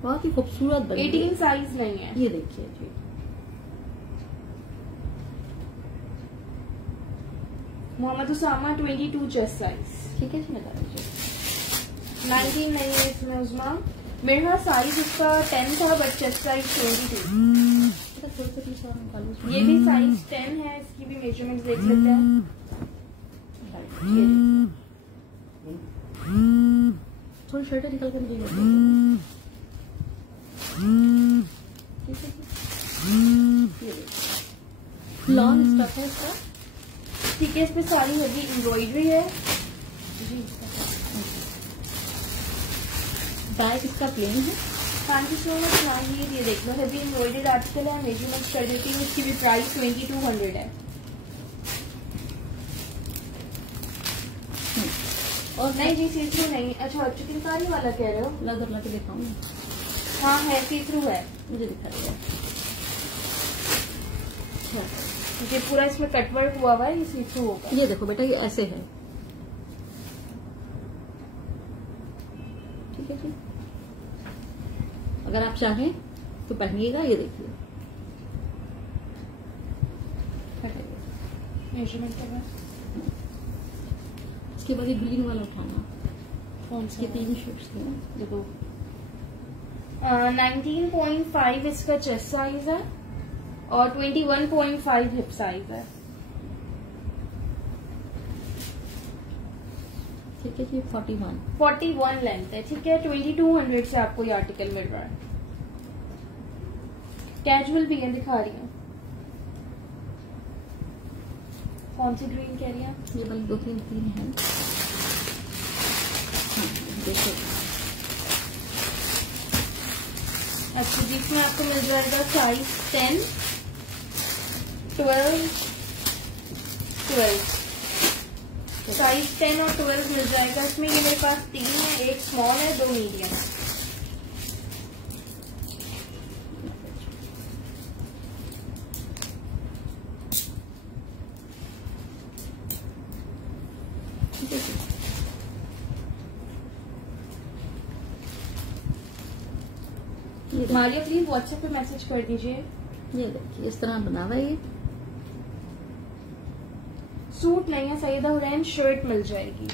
बहुत ही खूबसूरत बनी। 18 साइज नहीं है। ये देखिए जी, मोहम्मद उसामा 22 चेस्ट साइज। ठीक है जी, लगा लीजिए। 19 नहीं है इसमें उस्मा। मेरा साइज इसका 10 था बट चेस्ट साइज 22। ये भी साइज 10 है, इसकी भी मेजरमेंट देख लेते हैं। थोड़ी शर्ट निकल कर लॉन्ग स्टफ है इसका। ठीक है, इस पे सारी हेवी एम्ब्रॉयडरी है। बैक इसका प्लेन है। थैंक यू सो मच माहिर। ये देख लो, हेवी एम्ब्रॉयडर्ड आर्टिकल है। मेजरमेंट कर देती हूँ, इसकी भी प्राइस 2200 है। और नहीं जी, सी थ्रू नहीं। अच्छा, चिकनकारी वाला कह रहे हो? लगा के दिखाऊँ? हाँ है, सी थ्रू है। मुझे दिखा दिया। ये पूरा इसमें कटवर्क हुआ हुआ है, ये सी थ्रू होगा। ये देखो बेटा, ये ऐसे है। ठीक है जी, अगर आप चाहें तो पहनिएगा। ये देखिए, मेजरमेंट करना। इसके बाद ये ग्रीन वाला उठाना। कौन सा? 3 शर्ट्स थे ना, देखो। 19.5 इसका चेस्ट साइज है और 21.5 हिप साइज है। ठीक है जी, 41 लेंथ है। ठीक है, 2200 से आपको ये आर्टिकल मिल रहा है। कैजुअल भी है, दिखा रही हूँ। कौन सी ग्रीन कह रही है? ये वाली 2-3 है। देखो, अच्छा जी, इसमें आपको मिल जाएगा साइज 10, 12, साइज 10 और 12 मिल जाएगा इसमें। ये मेरे पास 3 है, एक स्मॉल है, 2 मीडियम। मारिया प्लीज व्हाट्सएप पे मैसेज कर दीजिए। ये देखिए, इस तरह बना हुआ है। ये सूट नहीं है सईदा हुरैन, शर्ट मिल जाएगी।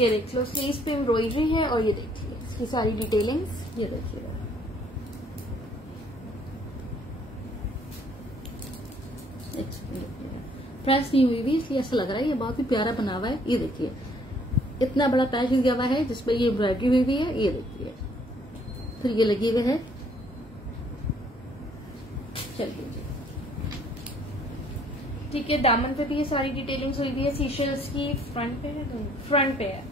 ये देख लो, स्लीव्स पे एम्ब्रॉयडरी है और ये देखिए इसकी सारी डिटेलिंग्स। ये देखिए, प्रेस नहीं हुई भी, इसलिए ऐसा लग रहा है। ये बहुत ही प्यारा बना हुआ है। ये देखिए, इतना बड़ा पैच दिया हुआ है जिसपे ये एम्ब्रॉयडरी हुई भी है। ये देखिए, फिर ये लगी हुई है। चलिए जी, ठीक है, दामन पे भी ये सारी डिटेलिंग्स हुई भी है। सीशल्स की फ्रंट पे है, दोनों फ्रंट पे है।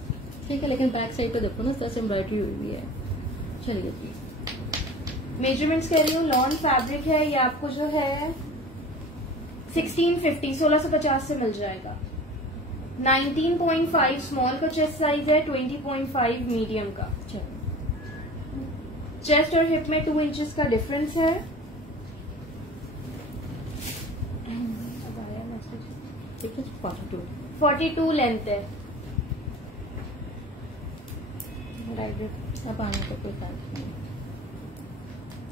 ठीक है, लेकिन बैक साइड पे देखो ना, इस तरह से एम्ब्रॉयडरी हुई भी है। चलिए जी, मेजरमेंट्स कह रही हूँ। लॉन फैब्रिक है, ये आपको जो है 1650 1650 से मिल जाएगा। 19.5 स्मॉल का चेस्ट साइज है, 20.5 मीडियम का। चेस्ट और हिप में 2 इंचेस का डिफरेंस है। 42 लेंथ है। अब आने का कोई फायदा नहीं।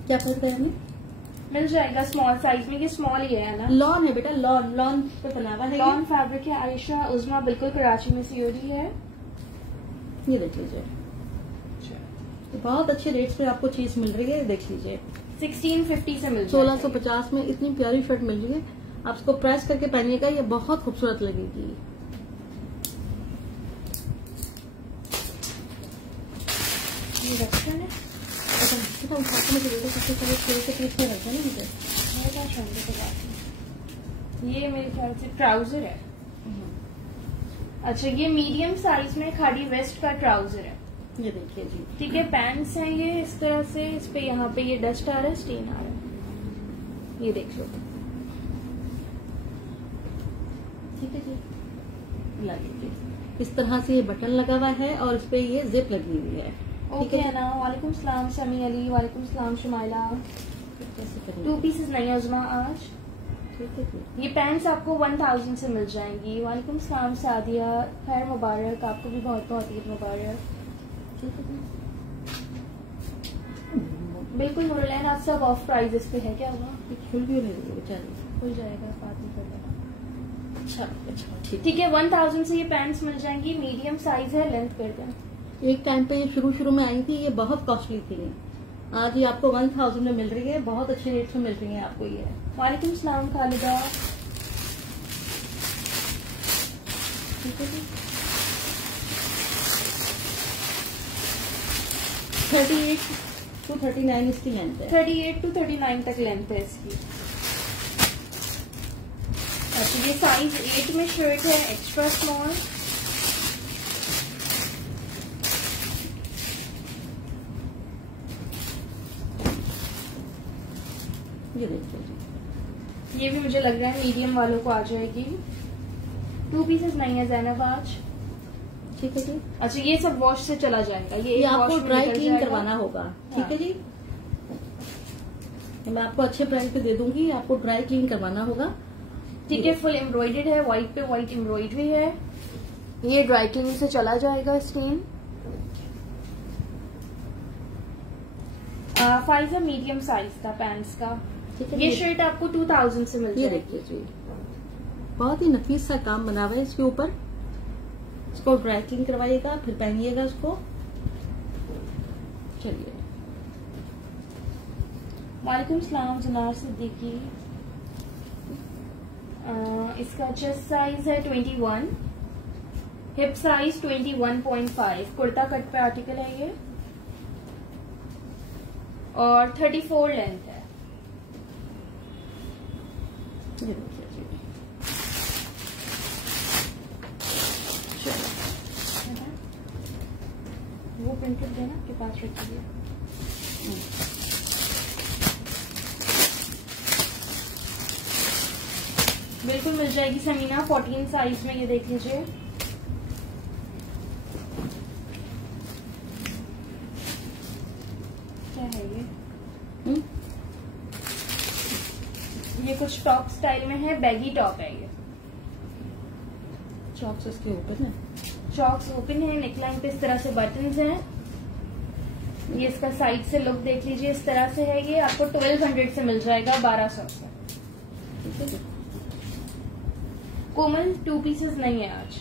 क्या फर्क है हमें? मिल जाएगा स्मॉल साइज में। ये स्मॉल ही है ना। लॉन है बेटा, लॉन पे बना हुआ है। लॉन फैब्रिक है। आयशा उज़मा बिल्कुल कराची में सी हो रही है। ये देख लीजिए, तो बहुत अच्छे रेट्स पे आपको चीज मिल रही है। देख लीजिए, 1650 से मिल 1650 में इतनी प्यारी शर्ट मिल रही है। आप इसको प्रेस करके पहनिएगा, ये बहुत खूबसूरत लगेगी। ये रक्षण है। ये मेरे ख्याल से ट्राउजर है। अच्छा, ये मीडियम साइज में खाड़ी वेस्ट का ट्राउजर है। ये देखिए जी, ठीक है, पैंट्स हैं ये इस तरह से। इस पे यहाँ पे ये डस्ट आ रहा है, स्टेन आ रहा है। ये देख लो। ठीक है जी, लगा इस तरह से ये बटन लगा हुआ है और इस पे ये जिप लगी हुई है। ओके है ना। वालेकुम सलाम शमी अली, वालेकुम सलाम शुमाइला। कैसे करेंगे? 2 पीसेस नहीं है उजमा आज। ठीक है जी। ये पैंट्स आपको 1000 से मिल जाएंगी। वालेकुम सलाम सादिया, खैर मुबारक, आपको भी बहुत बहुत ईद मुबारक। ठीक है जी। बिल्कुल नूरलैन, आज सब ऑफ प्राइजेस पे है। क्या हुआ? खुल भी नहीं रही बेचारी। खुल जाएगा, बात नहीं करना। अच्छा ठीक। ठीक है, 1000 से ये पैंट्स मिल जाएंगी। मीडियम साइज है, लेंथ कर दें। एक टाइम पे ये शुरू में आई थी, ये बहुत कॉस्टली थी। आज ये आपको 1000 में मिल रही है, बहुत अच्छे रेट में मिल रही है आपको ये। वालेकुम सलाम खालिदा। ठीक है जी। 38 to 39 इसकी लेंथ है। 38 to 39 तक लेंथ है इसकी। अच्छा, ये साइज 8 में शर्ट है, एक्स्ट्रा स्मॉल। ये देखिए जी। ये भी मुझे लग रहा है मीडियम वालों को आ जाएगी। 2 पीसेस नहीं है ज़ैनब आज। ठीक है जी। अच्छा, ये सब वॉश से चला जाएगा। ये आपको ड्राई क्लीन करवाना होगा। ठीक है जी। मैं आपको अच्छे प्राइस पे दे दूंगी, आपको ड्राई क्लीन करवाना होगा। ठीक है, फुल एम्ब्रॉयडर्ड है, व्हाइट पे व्हाइट एम्ब्रॉयडरी है। ये ड्राई क्लीन से चला जाएगा स्क्रीन। फाइजा मीडियम साइज था पैंट्स का। ठीक है। ये शर्ट आपको 2000 से मिल ये जाएगी। देखिए जी, बहुत ही नफीस सा काम बना हुआ है इसके ऊपर। इसको ड्राई क्लीन करवाइएगा, फिर पहनिएगा इसको। चलिए। वालेकुम सलाम जुनार सिद्दीकी। इसका चेस्ट साइज है 21, हिप साइज 21.5, कुर्ता कट पे आर्टिकल है ये, और 34 लेंथ है। ये देखिए जी। वो प्रिंटेड देना आपके पास रखिए। बिल्कुल मिल जाएगी समीना, 14 साइज में। ये देख लीजिए। क्या है ये कुछ टॉप स्टाइल में है, बैगी टॉप है ये। चॉक्स इसके ऊपर है, चॉक्स ओपन है, नेकलाइन पे इस तरह से बटन्स हैं। ये इसका साइड से लुक देख लीजिए, इस तरह से है। ये आपको 1200 से मिल जाएगा, 1200 से। ठीक है जी। कोमल 2 पीसेस नहीं है आज।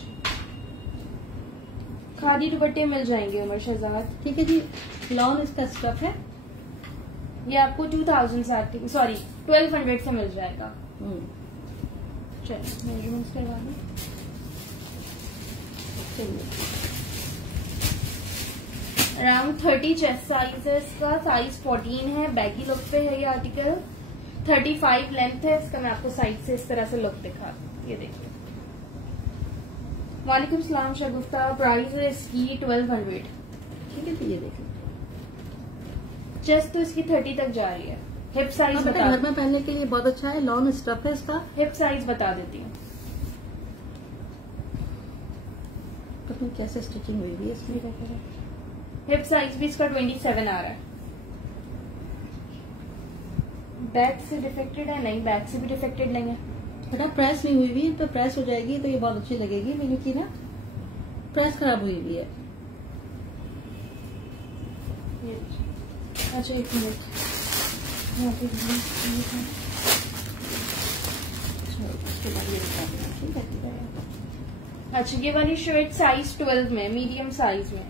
खादी दुपट्टे मिल जाएंगे उमर शहजाद। ठीक है जी। लॉन इसका स्टफ है। ये आपको 2000 से, सॉरी 1200 से मिल जाएगा। चलिए मेजरमेंट्स करवा दें। चलिए। अराउंड 30 चेस्ट साइज है इसका, साइज 14 है, बैगी लुक पे है ये आर्टिकल। 35 लेंथ है इसका। मैं आपको साइड से इस तरह से लुक दिखा दूं। ये देखिए। वालेकुम सलाम शगुफ्ता। प्राइस है इसकी 1200। ठीक है जी। ये देखिए, चेस्ट तो इसकी 30 तक जा रही है। हिप साइज बता, घर में पहनने के लिए बहुत अच्छा है। लॉन स्टफ है इसका। हिप साइज बता देती हूँ। तो कैसे स्टिचिंग हुई है इसमें? हिप साइज भी इसका 27 आ रहा है। बैक से डिफेक्टेड है? नहीं, बैक से भी डिफेक्टेड नहीं है। बेटा प्रेस नहीं हुई हुई, तो प्रेस हो जाएगी तो ये बहुत अच्छी लगेगी। मेरी की ना प्रेस खराब हुई हुई है। अच्छा एक मिनट, उसके बाद ये बता देना। ठीक है। अच्छा, ये वाली शर्ट साइज 12 में, मीडियम साइज में।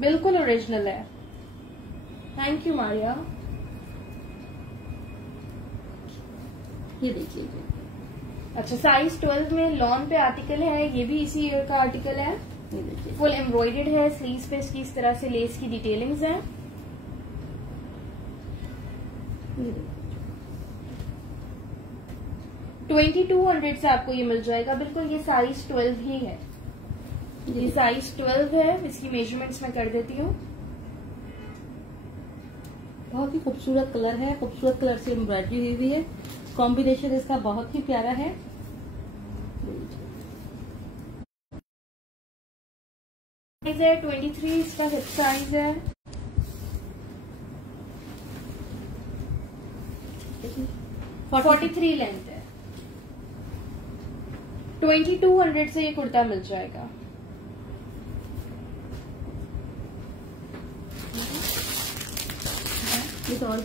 बिल्कुल ओरिजिनल है। Thank you Maria. ये देखिए जी। अच्छा, साइज 12 में लॉन पे आर्टिकल है। ये भी इसी ईयर का आर्टिकल है। ये देखिए, फुल एम्ब्रॉयडर्ड है। स्लीव्स पे इसकी इस तरह से लेस की डिटेलिंग्स हैं। ये देखिए। 2200 से आपको ये मिल जाएगा। बिल्कुल ये साइज 12 ही है। ये साइज 12 है। इसकी मेजरमेंट्स मैं कर देती हूँ। बहुत ही खूबसूरत कलर है, खूबसूरत कलर से एम्ब्रॉयडरी हुई हुई है। कॉम्बिनेशन इसका बहुत ही प्यारा है। साइज है 23, इसका हिप साइज है 43 लेंथ है। 2200 से ये कुर्ता मिल जाएगा। ये तो और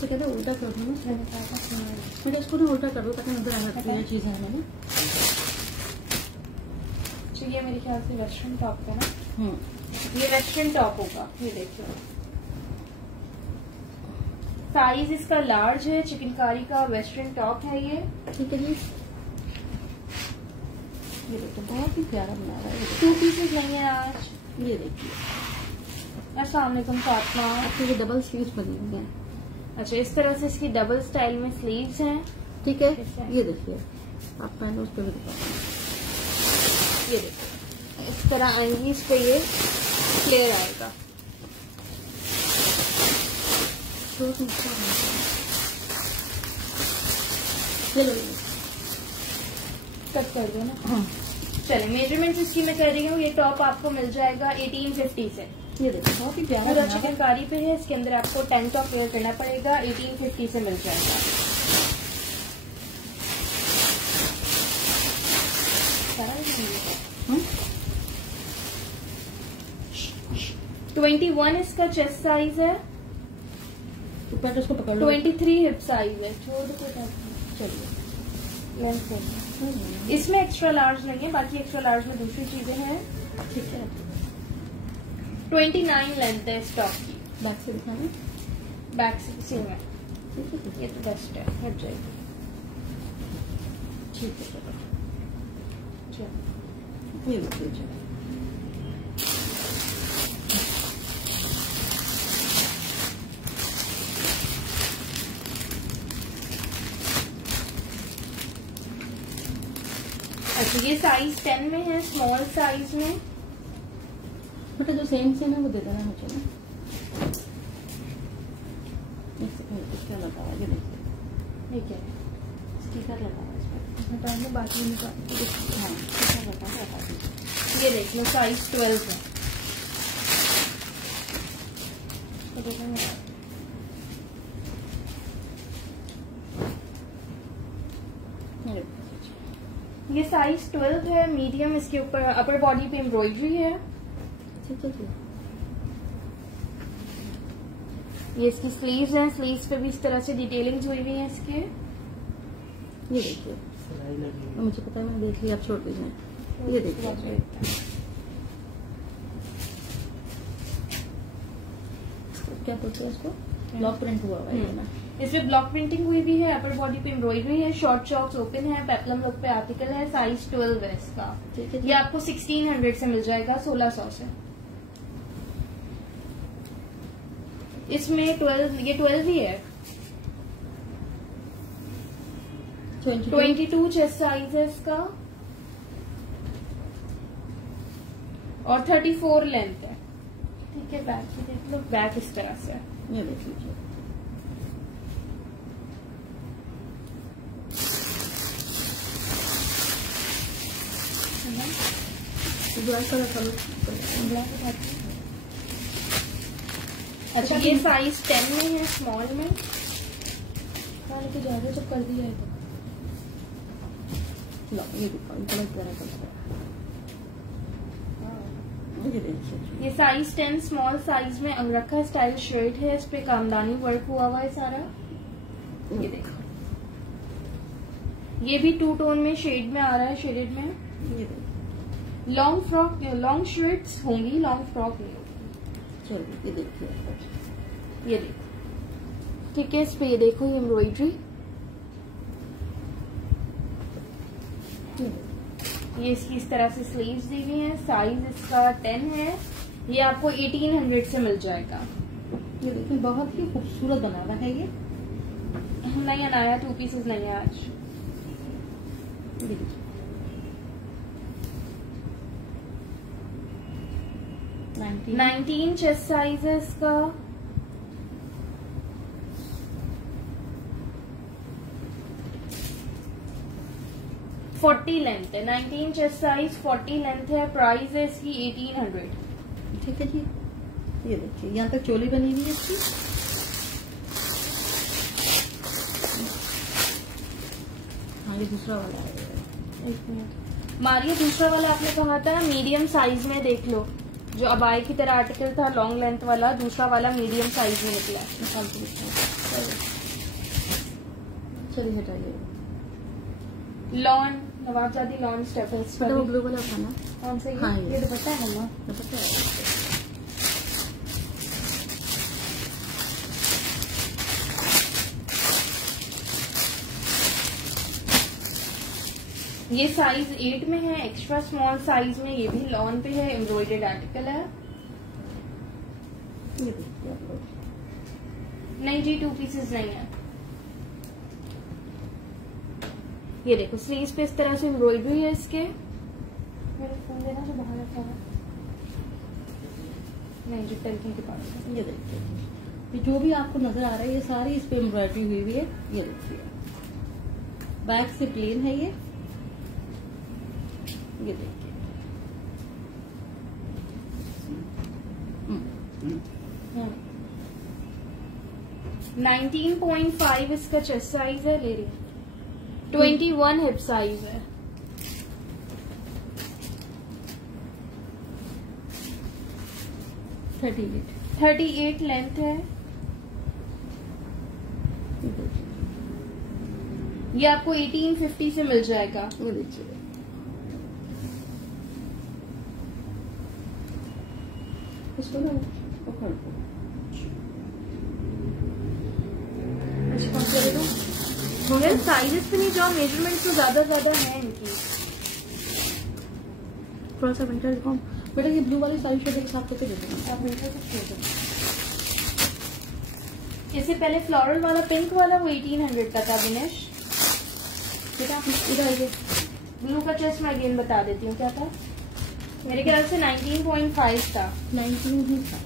तो कहते उल्टा कर दो ना, मुझे इसको ना उल्टा कर दो ताकि नजर आ सकती है चीजें हमें ना। तो ये मेरे ख्याल से वेस्टर्न टॉप है ना। ये वेस्टर्न टॉप होगा। ये देखिए साइज इसका लार्ज है, चिकनकारी का वेस्टर्न टॉप है ये। ठीक है जी, ये देखिए बहुत ही प्यारा बना रहा है। 2 पीसेस नहीं है आज। ये देखिए अस्सलाम वालेकुम फातिमा। आपकी ये डबल स्लीव्स बनी हुई है। अच्छा, इस तरह से इसकी डबल स्टाइल में स्लीव्स हैं। ठीक है, ये देखिए आप पहले उस पर भी दिखा, ये देखिए इस तरह आएंगी, इस पे ये फ्लेयर आएगा। चलो कट कर दो ना। हाँ चले मेजरमेंट इसकी मैं कर रही हूँ। ये टॉप आपको मिल जाएगा 1850 से। ये देखिए बहुत ही प्यारा पूरा बना है। चिकनकारी पे है। इसके अंदर आपको 10 टॉप वेयर करना पड़ेगा। 1850 से मिल जाएगा। हम्म? 21 इसका चेस्ट साइज है। तो पहले उसको पकड़ लो। 23 हिप साइज है। छोड़ दो चलिए लेंथ है। इसमें एक्स्ट्रा लार्ज नहीं है, बाकी एक्स्ट्रा लार्ज में दूसरी चीजें हैं। ठीक है, 29 लेंथ है इस टॉप की। बैक से दिखाना। बैक से सेम है। ठीक है, ये तो बेस्ट है, हट जाएगी। ठीक है, चलो चलो ये देखिए चलो। अच्छा, ये साइज 10 में है, स्मॉल साइज में। बेटा जो सेम है वो दे देना मुझे ना। क्या लगा हुआ है, ये देखिए ठीक है, स्टिकर लगा हुआ है इस पर। हटाने बाकी निकाल। हाँ स्टिकर लगा हुआ है, बता दीजिए। ये देख लो साइज 12 है। तो देखो मैं ये साइज 12 है, मीडियम। इसके ऊपर अपर बॉडी पे एम्ब्रॉयडरी है। ठीक है जी, ये इसकी स्लीव्स हैं। स्लीव्स पे भी इस तरह से डिटेलिंग हुई हुई है इसके। ये देखिए मुझे पता है, मैंने देख लिया, आप छोड़ दीजिए। ये देखिए क्या बोलते हैं इसको, ब्लॉक प्रिंट हुआ हुआ है ये ना। इसमें ब्लॉक प्रिंटिंग हुई भी है। अपर बॉडी पे एम्ब्रॉयडरी है। शॉर्ट चॉक्स ओपन है। पेप्लम लुक पे आर्टिकल है। साइज 12 है इसका। ठीक है, ये आपको 1600 से मिल जाएगा, 1600 से। इसमें 12, ये 12 ही है। 22 चेस्ट साइज है इसका और 34 लेंथ है। ठीक है, बैक भी देख लो। बैक इस तरह से है। ये देख लीजिए। ब्लैक कलर का अच्छा, ये साइज 10 में है, स्मॉल में। लेके जा रहे जब कर दिया है तो लो ये दिखाओ, कलर प्यारा कलर है। ये देखिए, ये साइज 10 स्मॉल साइज में अंगरखा स्टाइल शर्ट है। इस पे कामदानी वर्क हुआ हुआ है सारा। ये देखो, ये भी 2 टोन में शेड में आ रहा है, शेडेड में। ये देखिए लॉन्ग फ्रॉक, लॉन्ग शर्ट्स होंगी, लॉन्ग फ्रॉक नहीं होगी। चलिए ये देखिए, ये देखो, ठीक है। इस पे ये देखो, ये एम्ब्रॉयडरी। ये इसकी इस तरह से स्लीव्स दी हुई हैं। साइज इसका 10 है। ये आपको 1800 से मिल जाएगा। ये देखिए बहुत ही खूबसूरत बना हुआ है ये। नहीं आया, 2 पीसेस नहीं है आज। देखिए 19 चेस्ट साइज है इसका। 40 लेंथ है, 19 चेस्ट साइज, 40 लेंथ है, प्राइस है इसकी 1800। ठीक है जी, ये देखिए यहाँ तक चोली बनी हुई है इसकी। हाँ ये दूसरा वाला है। एक मिनट मारिए, दूसरा वाला आपने कहा था मीडियम साइज में, देख लो जो अबाई की तरह आर्टिकल था लॉन्ग लेंथ वाला, दूसरा वाला मीडियम साइज में निकला है। चलिए हटाइए। लॉन नवाबजादी लॉन स्टेफल्स वो ब्लू वाला था ना, कौन सा? हाँ, ये दुपट्टा है ना, दुपट्टा है। ये साइज 8 में है, एक्स्ट्रा स्मॉल साइज में, ये भी लॉन पे है, एम्ब्रॉयडर्ड आर्टिकल है। ये देखिए आप लोग। नहीं जी 2 पीसेस नहीं है। ये देखो स्लीव्स पे इस तरह से एम्ब्रॉयडरी है इसके। मेरे फोन देना जो बाहर रखा है, नहीं जो टर्की के पास है। ये देखिए, ये जो भी आपको नजर आ रहा है ये सारी इस पे एम्ब्रॉयडरी हुई हुई है। ये देखिए बैक से प्लेन है ये देखिए। 19.5 इसका चेस्ट साइज है, ले रही 21 हिप साइज है। $38 38 लेंथ है। ये आपको 1850 से मिल जाएगा। वो देखिए इसको ना पकड़ दो। मगर साइजेस पे नहीं जाओ, मेजरमेंट तो ज्यादा है इनकी। थोड़ा सा विंटर दिखाऊं बेटा, ये ब्लू वाली सारी शर्ट एक साथ करके दे देना। आप विंटर को छोड़ दो। इससे पहले फ्लोरल वाला पिंक वाला वो 1800 का था विनेश। बेटा इधर आइए, ब्लू का चेस्ट मैं अगेन बता देती हूँ क्या था। मेरे ख्याल से 19.5 था। 19 ही था।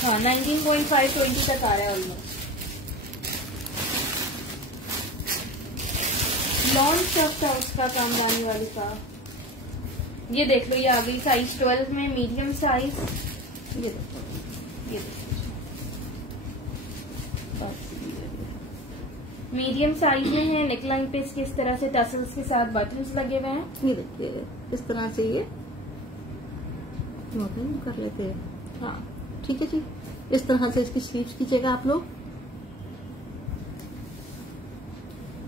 हाँ 19.5 20 तक आ रहा है ऑलमोस्ट। लॉन्ग स्टफ था उसका कामदानी वाली का। ये देख लो, ये आ गई साइज 12 में, मीडियम साइज। ये देखो, ये देखो मीडियम साइज में है। नेकलाइन पे इसके इस तरह से टसल्स के साथ बटन्स लगे हुए हैं। ये देखिए इस तरह से ये कर लेते हैं। हाँ ठीक है जी, इस तरह से इसकी स्लीव्स कीजिएगा आप लोग।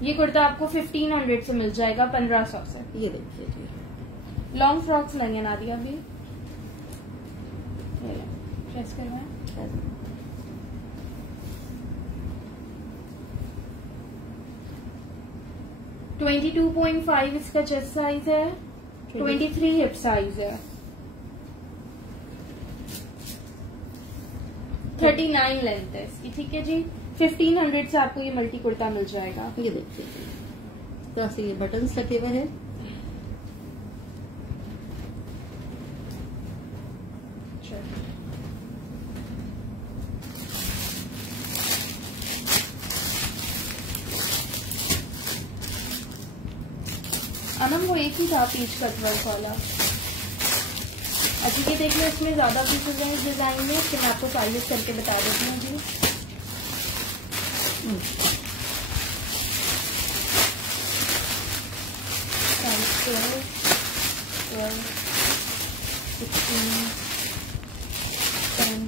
ये कुर्ता आपको 1500 से मिल जाएगा, 1500 से। ये देखिए जी, लॉन्ग फ्रॉक्स नहीं है नादिया भी। प्रेस करवाएं। 22.5 इसका चेस्ट साइज है, 23 हिप साइज है, 39 लेंथ है इसकी। ठीक है जी, 1500 से आपको ये मल्टी कुर्ता मिल जाएगा। ये देखिए इस तरह से ये बटन्स लगे हुए हैं। अनम वो एक ही था पीच कट वर्क वाला। अच्छा ये देख लो, इसमें ज्यादा पीसेज हैं इस डिजाइन में, इसके मैं आपको साइजेस करके बता देती हूँ जी। साइज 12, 12, 16, 10,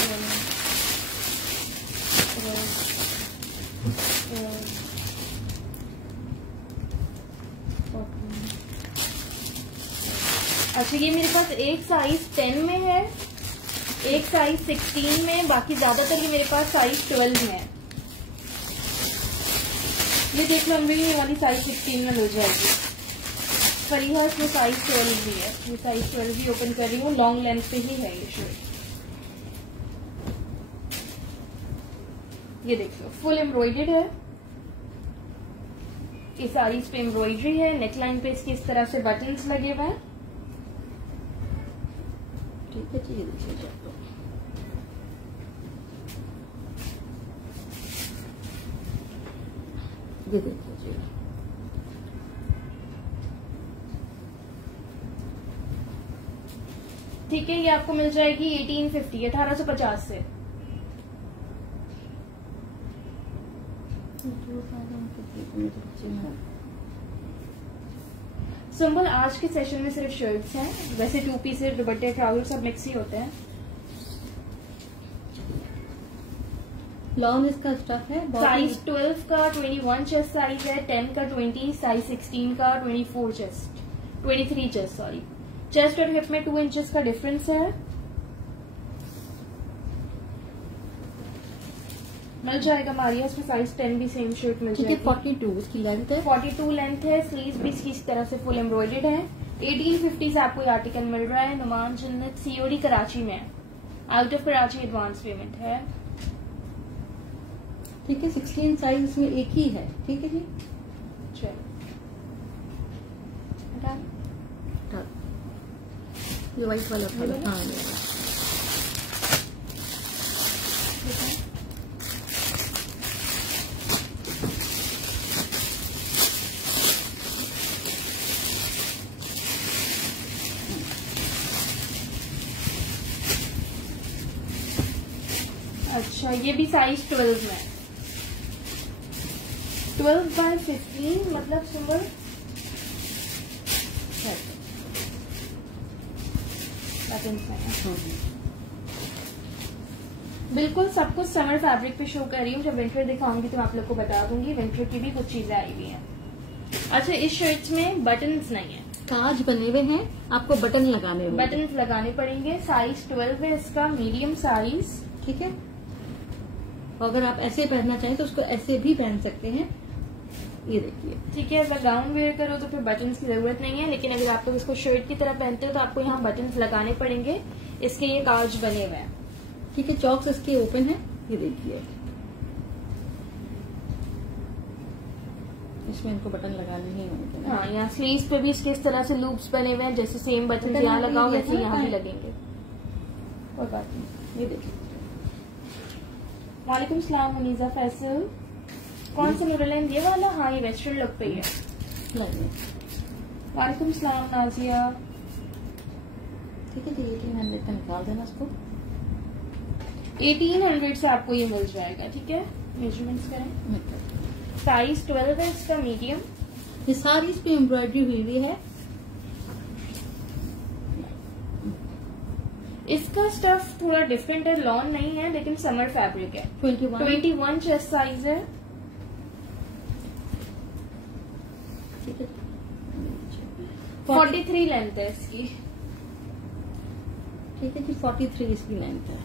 12, 12, अच्छा ये मेरे पास एक साइज 10 में है, एक साइज 16 में, बाकी ज्यादातर ये मेरे पास साइज 12 में है। ये देख लो, अम्बी वाली साइज 16 में मिल जाएगी। फरीहा इसमें साइज 12 भी है, ये साइज 12 भी ओपन कर रही हूँ, लॉन्ग लेंथ पे ही है ये शर्ट। ये देख लो फुल एम्ब्रॉयडर्ड है, ये सारी इस पे एम्ब्रॉयडरी है। नेकलाइन पे इसके इस तरह से बटन्स लगे हुए हैं। ठीक है जी, ये देखिए ये देखिए जी, ठीक है। ये आपको मिल जाएगी 1850, 1850 से। सिंपल आज के सेशन में सिर्फ शर्ट्स हैं, वैसे 2 पीस दुपट्टे ट्राउजर सब मिक्स ही होते हैं। लॉन्ग इसका स्टफ है। साइज 12 का 21 चेस्ट साइज है, 10 का 20, साइज 16 का 24 चेस्ट, 23 चेस्ट सॉरी। चेस्ट और हिप में 2 इंचेस का डिफरेंस है। मिल जाएगा मारिया, इसमें साइज 10 भी सेम शर्ट मिल जाएगी। 42 इसकी लेंथ है, 42 लेंथ है। स्लीव भी इसकी इस तरह से फुल एम्ब्रॉयडर्ड है। 1850 से आपको ये आर्टिकल मिल रहा है। नुमान जन्नत सीओडी कराची में, out of Karachi advance payment है। ठीक है। 16 साइज इसमें एक ही है, ठीक है जी। चलो ये व्हाइट वाला था। हाँ, अच्छा, ये भी साइज 12 में, 12/15 मतलब सिंबल बिल्कुल सब कुछ समर फैब्रिक पे शो कर रही हूँ। जब विंटर दिखाऊंगी तो आप लोग को बता दूंगी। विंटर की भी कुछ चीजें आई हुई हैं। अच्छा, इस शर्ट्स में बटन्स नहीं है, काज बने हुए हैं, आपको बटन लगाने होंगे। बटन्स लगाने पड़ेंगे। साइज 12 है इसका, मीडियम साइज, ठीक है। और अगर आप ऐसे पहनना चाहें तो उसको ऐसे भी पहन सकते हैं, ये देखिए। ठीक है। अगर गाउन वेयर करो तो फिर बटन्स की जरूरत नहीं है, लेकिन अगर आप लोग इसको शर्ट की तरह पहनते हो तो आपको यहाँ बटन्स लगाने पड़ेंगे। इसके ये काज बने हुए हैं, ठीक है। चॉक्स इसके ओपन है, ये देखिए। इसमें इनको बटन लगाने ही होंगे। हाँ, यहाँ स्लीव्स पे भी इसके इस तरह से लूप्स बने हुए हैं, जैसे सेम बटन यहाँ लगाओ वैसे यहाँ भी लगेंगे। कोई बात नहीं, ये देखिए। वालेकुम सलाम मुनीजा फैसल। कौन सा नूरलैन, ये वाला? हाँ, ये वेस्टर्न लुक पे ही है। वालेकुम सलाम नाजिया। ठीक है जी, 1800 का निकाल देना इसको। 1800 से आपको ये मिल जाएगा, ठीक है। मेजरमेंट्स करें। साइज 12 है इसका, मीडियम। ये सारी इस पे एम्ब्रॉयडरी हुई है। इसका स्टफ थोड़ा डिफरेंट है, लॉन नहीं है लेकिन समर फैब्रिक है। 21 चेस्ट साइज है, ठीक है। 43 लेंथ है इसकी, ठीक है जी। 43 इसकी लेंथ है।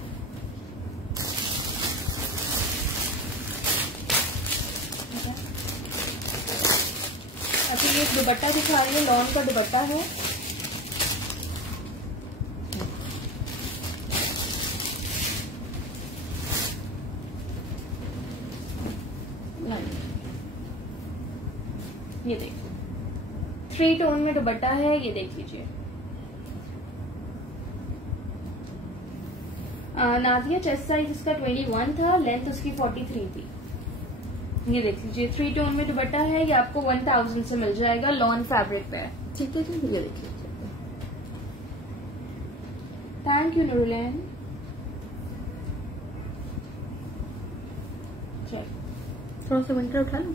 अच्छा, ये दुपट्टा दिखा रही है, लॉन का दुपट्टा है। ये देखिए, 3 टोन में दुपट्टा है, ये देख लीजिए। नादिया चेस्ट साइज इसका 21 था, लेंथ उसकी 43 थी। ये देख लीजिए, 3 टोन में दुपट्टा है। ये आपको 1000 से मिल जाएगा, लॉन फैब्रिक पे है। ठीक है जी, ये देखिए। Thank you Noorlain. थोड़ा सा विंटर उठा लो।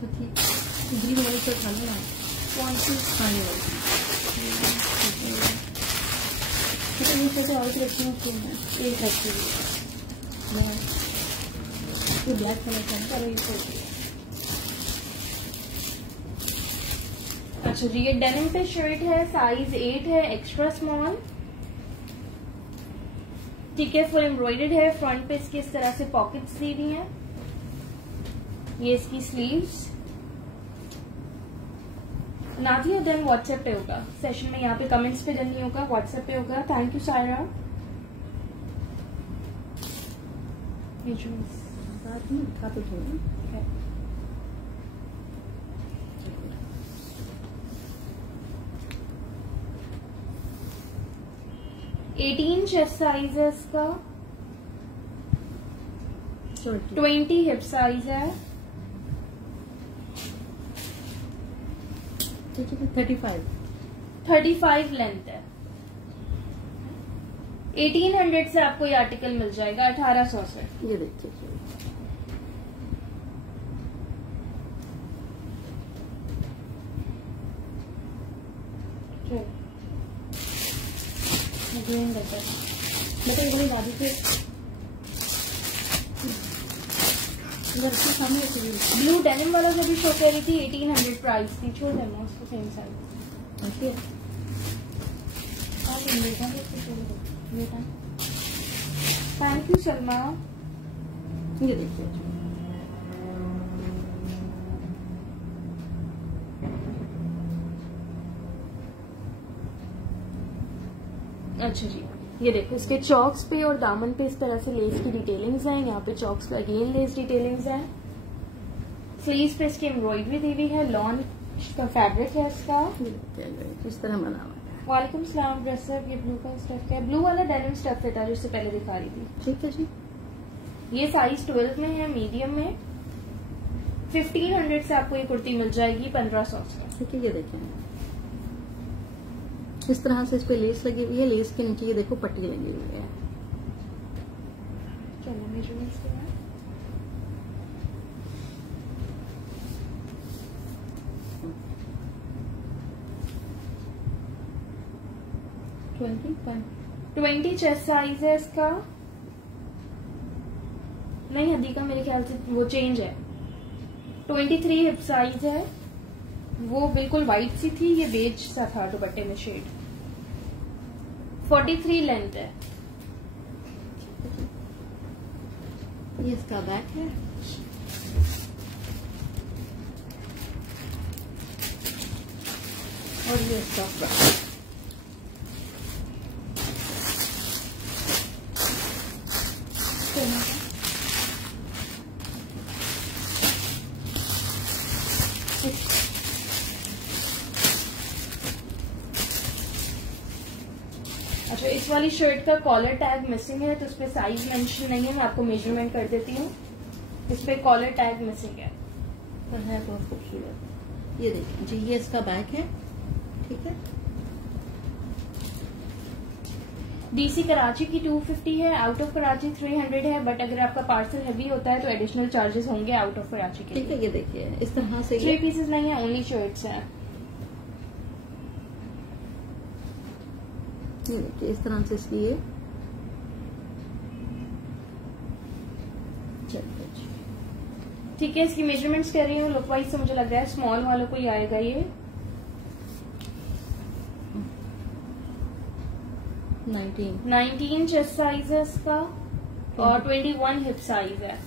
तो ठीक, ग्रीन वाली से उठा लो ना। कौन सी? खाने वाली। तो और रखी हूँ, एक रखी हुई है। ये ब्लैक कलर का है। चलो, ये सोचिए। अच्छा जी, ये डेनिम पे शर्ट है, साइज 8 है, एक्स्ट्रा स्मॉल, ठीक है। फुल एम्ब्रॉयडर्ड है। फ्रंट पे इसकी इस तरह से पॉकेट्स दी हुई हैं। ये इसकी स्लीव्स। नादिया देन व्हाट्सएप पे होगा सेशन में, यहाँ पे कमेंट्स पे देन नहीं होगा, व्हाट्सएप पे होगा। Thank you Saira. था तो थोड़ा 18 चेस्ट साइज है इसका। 20 हिप साइज है। ठीक है 35 लेंथ है। 1800 से आपको ये आर्टिकल मिल जाएगा 1800 से। ये देखिए बताइए बड़ी दादी से सामने ब्लू डेनिम वाला जो भी शो कर रही थी 1800 प्राइस थी। छोड़ देना उसको same size. Thank you Sharma. ये देखिए अच्छा जी, ये देखो इसके चॉक्स पे और दामन पे इस तरह से लेस की डिटेलिंग्स हैं। यहाँ पे चॉक्स पे अगेन लेस डिटेलिंग्स हैं। स्लीव्स पे इसकी एम्ब्रॉयडरी दी हुई है। लॉन का फैब्रिक है इसका। इस तरह बना हुआ है। वालेकुम सलाम। ड्रेसअप ये ब्लू का स्टफ है। ब्लू वाला डेनिम स्टफ था जिससे पहले दिखा रही थी। ठीक है जी। ये साइज 12 में है, मीडियम में। 1500 से आपको ये कुर्ती मिल जाएगी 1500 से। ठीक है ये देखें इस तरह से इस पे लेस लगी हुई है। लेस के नीचे ये देखो पट्टी लगी हुई है। चलो मेजरमेंट्स के बाद 20 चेस्ट साइज है इसका। नहीं हदीका मेरे ख्याल से वो चेंज है। 23 हिप साइज है। वो बिल्कुल वाइट सी थी, ये बेज सा था दुपट्टे में शेड। 43 लेंथ है। ये इसका बैक है। और ये इसका फ्रंट। अच्छा इस वाली शर्ट का कॉलर टैग मिसिंग है तो उस पर साइज मेंशन नहीं है। मैं आपको मेजरमेंट कर देती हूँ। इस पे कॉलर टैग मिसिंग है। तो है बहुत खूबसूरत। ये देखिए जी ये इसका बैक है। ठीक है डीसी कराची की 250 है। आउट ऑफ कराची 300 है। बट अगर आपका पार्सल हैवी होता है तो एडिशनल चार्जेस होंगे आउट ऑफ कराची के। ठीक है ये देखिए इस तरह से 3 पीसेस नहीं है, ओनली शर्ट्स है। ये देखिए इस तरह से इसकी ये ठीक है। इसकी मेजरमेंट्स कर रही हूँ। लुक वाइज से मुझे लग रहा है स्मॉल वालों को ही आएगा ये। 19 चेस्ट साइज है इसका और 21 हिप साइज है।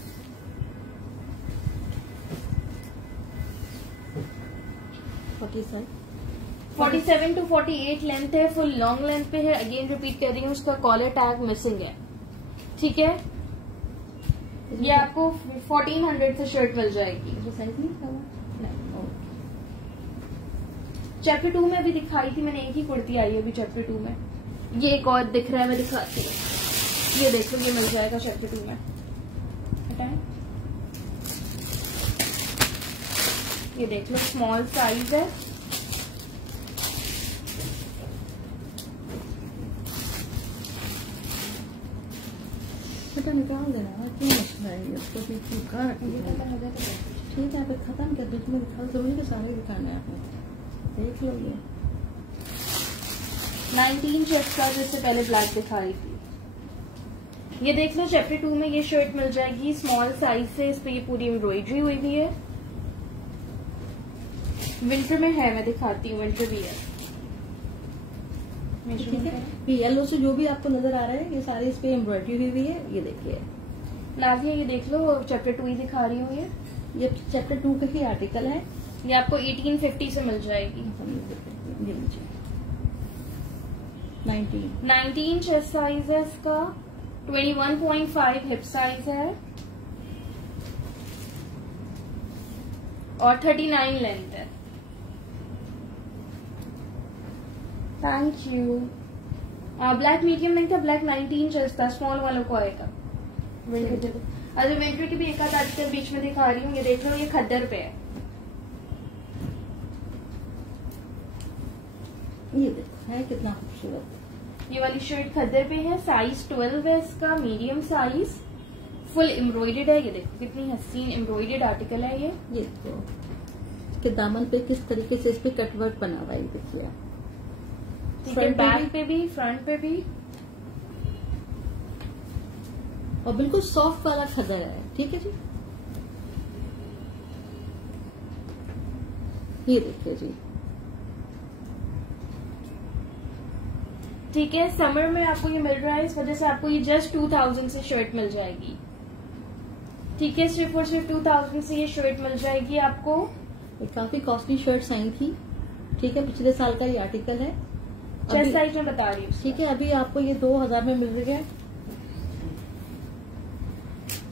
साइज 47 to 48 लेंथ है। फुल लॉन्ग लेंथ पे है। अगेन रिपीट कर रही हूँ उसका कॉलर टैग मिसिंग है। ठीक है ये आपको 1400 से शर्ट मिल जाएगी। साइज नहीं था चैप्टर 2 में भी दिखाई थी मैंने। एक ही कुर्ती आई है अभी चैप्टर 2 में। ये एक और दिख रहा है, मैं दिखाती हूँ। ये देखो ये मिल जाएगा चैप्टर 2 में। हटाएं ये देख लो स्मॉल साइज है। बेटा निकाल देना क्यों मसला है इसको भी चुका ठीक है आप खत्म कर दो। तुम्हें दिखा जरूरी के सारे दिखाने आपने देख लो। ये 19 चेस्ट का जिससे पहले ब्लैक दिखा रही थी। ये देख लो चैप्टर 2 में ये शर्ट मिल जाएगी स्मॉल साइज से। इस पे ये पूरी एम्ब्रॉयडरी हुई भी है। विंटर में है, मैं दिखाती हूँ। विंटर भी है। ठीक है ये येलो से जो भी आपको नजर आ रहा है ये सारी इस पे एम्ब्रॉयडरी हुई है। ये देखिए नाजिया ये देख लो चैप्टर 2 ही दिखा रही हूँ। ये चैप्टर 2 का ही आर्टिकल है। ये आपको 1850 से मिल जाएगी। 19 चेस्ट साइज है इसका। 21.5 हिप साइज है और 39 लेंथ है। Thank you. ब्लैक मीडियम में था। ब्लैक 19 चेस्ट था। स्मॉल वालों को आएगा। अच्छा विंटर की भी एक आध आर्टिकल बीच में दिखा रही हूँ, ये देख लो, ये खद्दर पे है। ये देखो है कितना खूबसूरत। ये वाली शर्ट खद्दर पे है, साइज 12 है इसका, मीडियम साइज, फुल एम्ब्रॉयडर्ड है। ये देखो कितनी हसीन एम्ब्रॉयडर्ड आर्टिकल है ये। देखो इसके दामन पे किस तरीके से इस पे कटवर्क बना हुआ है, ये देखिए आप। ठीक है, बैक पे भी, फ्रंट पे भी, और बिल्कुल सॉफ्ट वाला खदर है। ठीक है जी, ये देखिए जी। ठीक है, समर में आपको ये मिल रहा है, इस वजह से आपको ये जस्ट 2000 से शर्ट मिल जाएगी। ठीक है, सिर्फ और सिर्फ 2000 से ये शर्ट मिल जाएगी आपको। ये काफी कॉस्टली शर्ट्स आई थी। ठीक है, पिछले साल का ये आर्टिकल है, चेस्ट साइज में बता रही हूँ। ठीक है, अभी आपको ये 2000 में मिल रही है।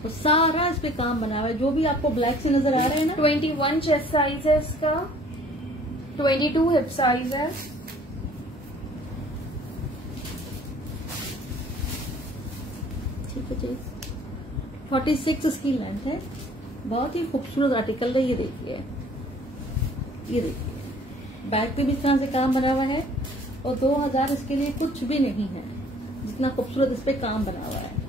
तो सारा इस पे काम बना हुआ है, जो भी आपको ब्लैक से नजर आ रहे हैं ना। 21 चेस्ट साइज है इसका, 22 हिप साइज है। ठीक है जी, 46 इसकी लेंथ है। बहुत ही खूबसूरत आर्टिकल है। ये देखिए, ये देखिए बैक पे भी इस तरह से काम बना हुआ है, और 2000 इसके लिए कुछ भी नहीं है, जितना खूबसूरत इस पे काम बना हुआ है।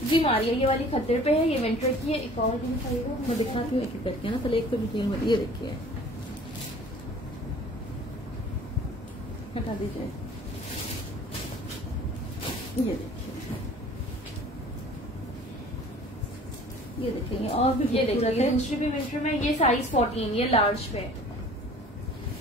जी मारिया, ये वाली खद्दर पे है, ये विंटर की है। एक और भी दिखाइएगा, मैं दिखाती हूँ एक एक करके ना, पहले एक तो डिटेल में। ये देखिए, हटा दीजिए। ये देखिए, ये देखिए, ये और भी ये देखिए, है। दूसरी भी विंटर में, ये साइज 14, ये लार्ज पे है।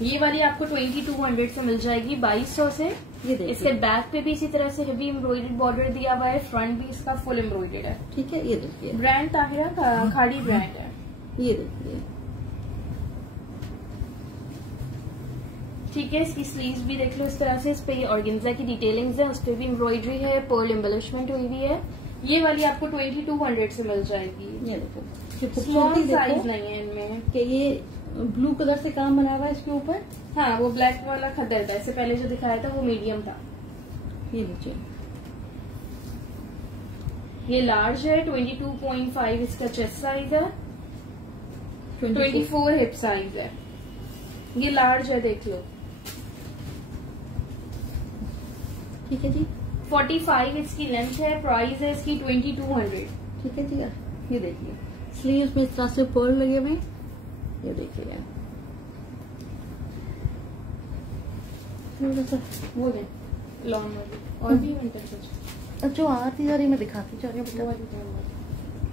ये वाली आपको 2200 से मिल जाएगी, 2200 से। ये देखिए, इसके बैक पे भी इसी तरह से हेवी एम्ब्रॉयडर्ड बॉर्डर दिया हुआ है, फ्रंट भी इसका फुल एम्ब्रॉयडर्ड है। ठीक है, ये देखिए, ब्रांड ताहिरा खाड़ी ब्रांड है। ये देखिए। ठीक है, इसकी स्लीव्स भी देख लो इस तरह से, इस पे ऑर्गेन्जा की डिटेलिंग्स है, उस पे भी एम्ब्रॉयडरी है, पर्ल एम्बेलिशमेंट हुई हुई है। ये वाली आपको 2200 से मिल जाएगी। ये देखो, स्मॉल साइज नहीं है इनमें। कि ये ब्लू कलर से काम बना हुआ है इसके ऊपर। हाँ, वो ब्लैक वाला खद्दर था, इससे पहले जो दिखाया था वो मीडियम था। ये नीचे, ये लार्ज है, 22.5 इसका चेस्ट साइज है, 24 हिप साइज है। ये लार्ज है, देख लो। ठीक है जी, 45 इसकी लेंथ है, प्राइस है इसकी 2200। ठीक है जी। ये देखिए, स्लीव्स में इस तरह से पर्ल लगे हुए। ये देखिए, वो है लॉन्ग वाली, और भी विंटर कुछ जो आती जा रही मैं दिखाती जा रही हूँ।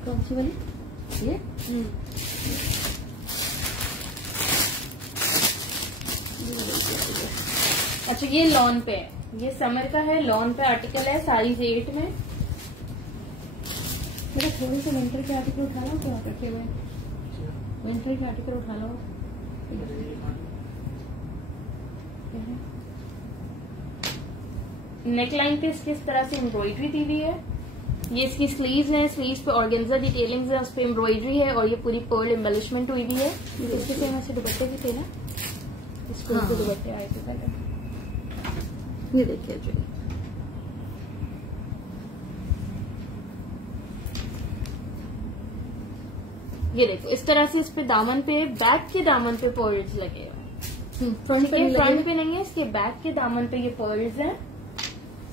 कौन सी वाली? ये अच्छा, ये लॉन पे है, ये समर का है, लॉन पे आर्टिकल है, साइज 8 में। मेरा थोड़ी सी विंटर के आर्टिकल उठा लो, क्या रखे हुए विंटर के आर्टिकल उठा लो। नेकलाइन पे इसकी इस तरह से एम्ब्रॉयडरी दी हुई है। ये इसकी स्लीव्स है, स्लीव्स पे ऑर्गेन्जा डिटेलिंग्स है, उस पे एम्ब्रॉयडरी है, और ये पूरी पर्ल एम्बेलिशमेंट हुई हुई है। इसके सेम ऐसे दुपट्टे भी थे ना, इसको हाँ। दुपट्टे आए थे पहले। ये देखिए जी, ये देखो इस तरह से इस पे दामन पे, बैक के दामन पे पर्ल्स लगे हुए। फ्रंट पे फ्रंट पे नहीं है, इसके बैक के दामन पे ये पर्ल्स हैं।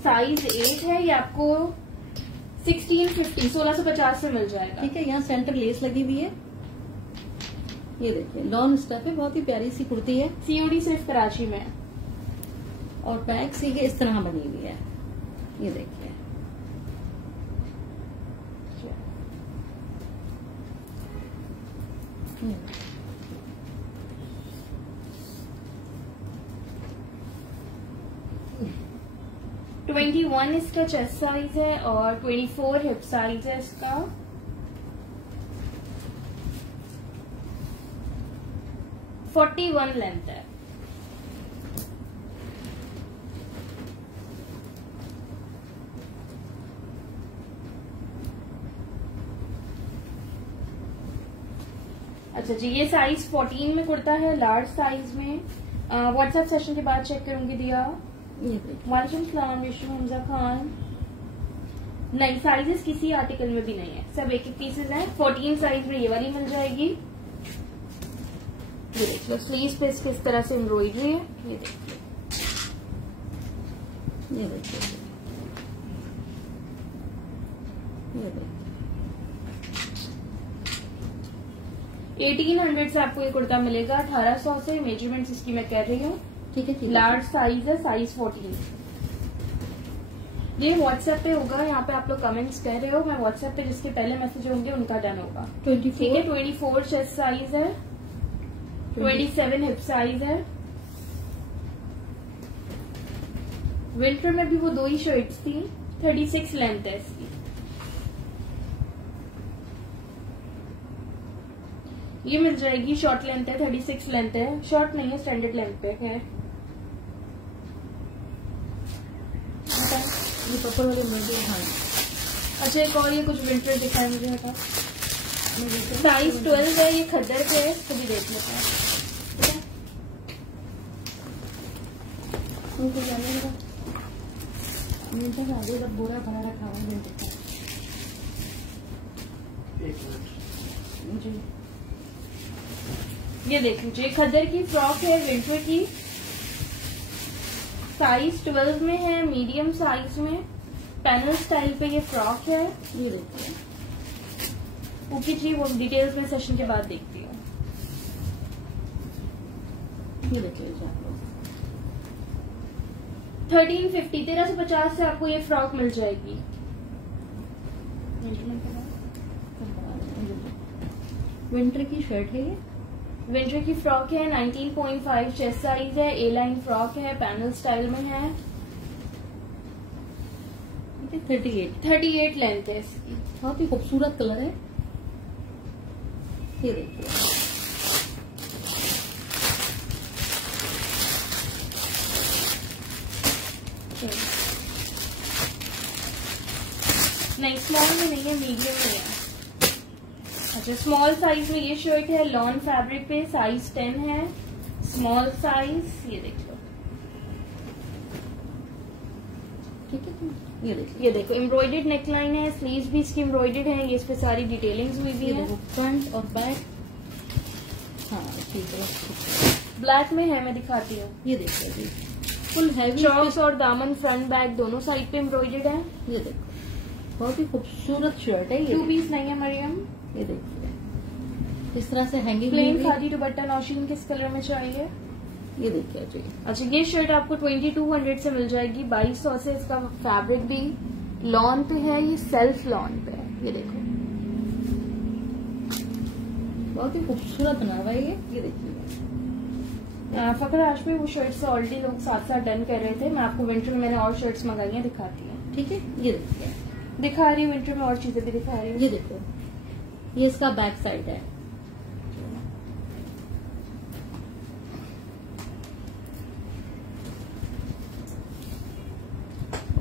साइज 8 है, ये आपको 1650 से मिल जाएगा। ठीक है, यहाँ सेंटर लेस लगी हुई है। ये देखिए, लॉन स्टफ है, बहुत ही प्यारी सी कुर्ती है। सीओडी सिर्फ कराची में है। और बैक से ये इस तरह बनी हुई है। ये देखिए, ट्वेंटी 21 इसका चेस्ट साइज है, और 24 हिप साइज है इसका। । 41 लेंथ है। अच्छा जी, ये साइज 14 में कुर्ता है, लार्ज साइज में। व्हाट्सएप सेशन के बाद चेक करूंगी दिया। ये देखिए, वालेकुम सलाम, विशु हमजा खान। नहीं, साइजेस किसी आर्टिकल में भी नहीं है, सब एक एक पीसेज हैं। 14 साइज में ये वाली मिल जाएगी। ये देख लो, स्लीव्स पे किस तरह से एम्ब्रॉयडरी है, ये देखिए, ये देखिए, ये देखिए। 1800 से आपको ये कुर्ता मिलेगा, 1800 से। मेजरमेंट्स इसकी मैं कर रही हूँ, ठीक है, ठीक है। लार्ज साइज है, साइज 14। ये व्हाट्सएप पे होगा, यहाँ पे आप लोग कमेंट्स कर रहे हो, मैं व्हाट्सएप पे जिसके पहले मैसेज होंगे उनका डन होगा। 24, ठीक है। 24 चेस्ट साइज है, 27 हिप साइज है। विंटर में भी वो 2 ही शर्ट्स थी। 36 लेंथ है इसकी। ये मिल जाएगी, शॉर्ट लेंथ है, 36 लेंथ है, शॉर्ट नहीं है, स्टैंडर्ड लेंथ पे है। ये पर्पल वाले मुझे, हाँ। अच्छा, एक और ये कुछ विंटर दिखाए मुझे, हटा। साइज 12 है, ये खद्दर पे है, इसको भी देख लेते हैं। ठीक है, उनको जाने लगा मिनट का आगे का बोरा बना रखा हुआ है। मुझे ये देख लीजिए, खद्दर की फ्रॉक है, विंटर की। साइज 12 में है, मीडियम साइज में, पैनल स्टाइल पे ये फ्रॉक है। ये देखिए, ओके जी, वो डिटेल्स में सेशन के बाद देखती हूँ। ये देखिए आप लोग 1350, 1350 से आपको ये फ्रॉक मिल जाएगी। विंटर की शर्ट है ये, विंटर की फ्रॉक है, 19.5 चेस्ट साइज है, ए लाइन फ्रॉक है, पैनल स्टाइल में है। 38 लेंथ है इसकी। बहुत ही खूबसूरत कलर है। ये देखिए, नहीं, स्मॉल में नहीं है, मीडियम में है। अच्छा, स्मॉल साइज में ये शर्ट है, लॉन फैब्रिक पे, साइज 10 है, स्मॉल साइज। ये देख लो, ठीक है। ये देखिए, ये देखो, एम्ब्रॉयडर्ड नेकलाइन है, स्लीव्स भी इसकी एम्ब्रॉयडर्ड है, ये इस पे सारी डिटेलिंग्स हुई भी है। फ्रंट और बैक, हाँ ठीक है। ब्लैक में है, मैं दिखाती हूँ। ये देखिए जी, फुल हैवी चॉक्स और दामन फ्रंट बैक दोनों साइड पे एम्ब्रॉयडर्ड है। ये देखो, बहुत ही खूबसूरत शर्ट है ये। 2 पीस नहीं है मरियम। ये देखिए, इस तरह से हैंगिंग प्लेन खादी दुपट्टा, नौशीन किस कलर में चाहिए? ये देखिए जी। अच्छा, ये शर्ट आपको 2200 से मिल जाएगी, 2200 से। इसका फैब्रिक भी लॉन पे है, ये सेल्फ लॉन पे है। ये देखो, बहुत ही खूबसूरत बना हुआ है ये देखिए। फकर आज पे वो शर्ट्स ऑलरेडी लोग साथ साथ डन कर रहे थे। मैं आपको विंटर में मैंने और शर्ट्स मंगाई हैं, दिखाती हूँ। ठीक है, ये देखिए, दिखा रही हूँ, विंटर में और चीजें भी दिखा रही हूँ। ये देखो, ये इसका बैक साइड है।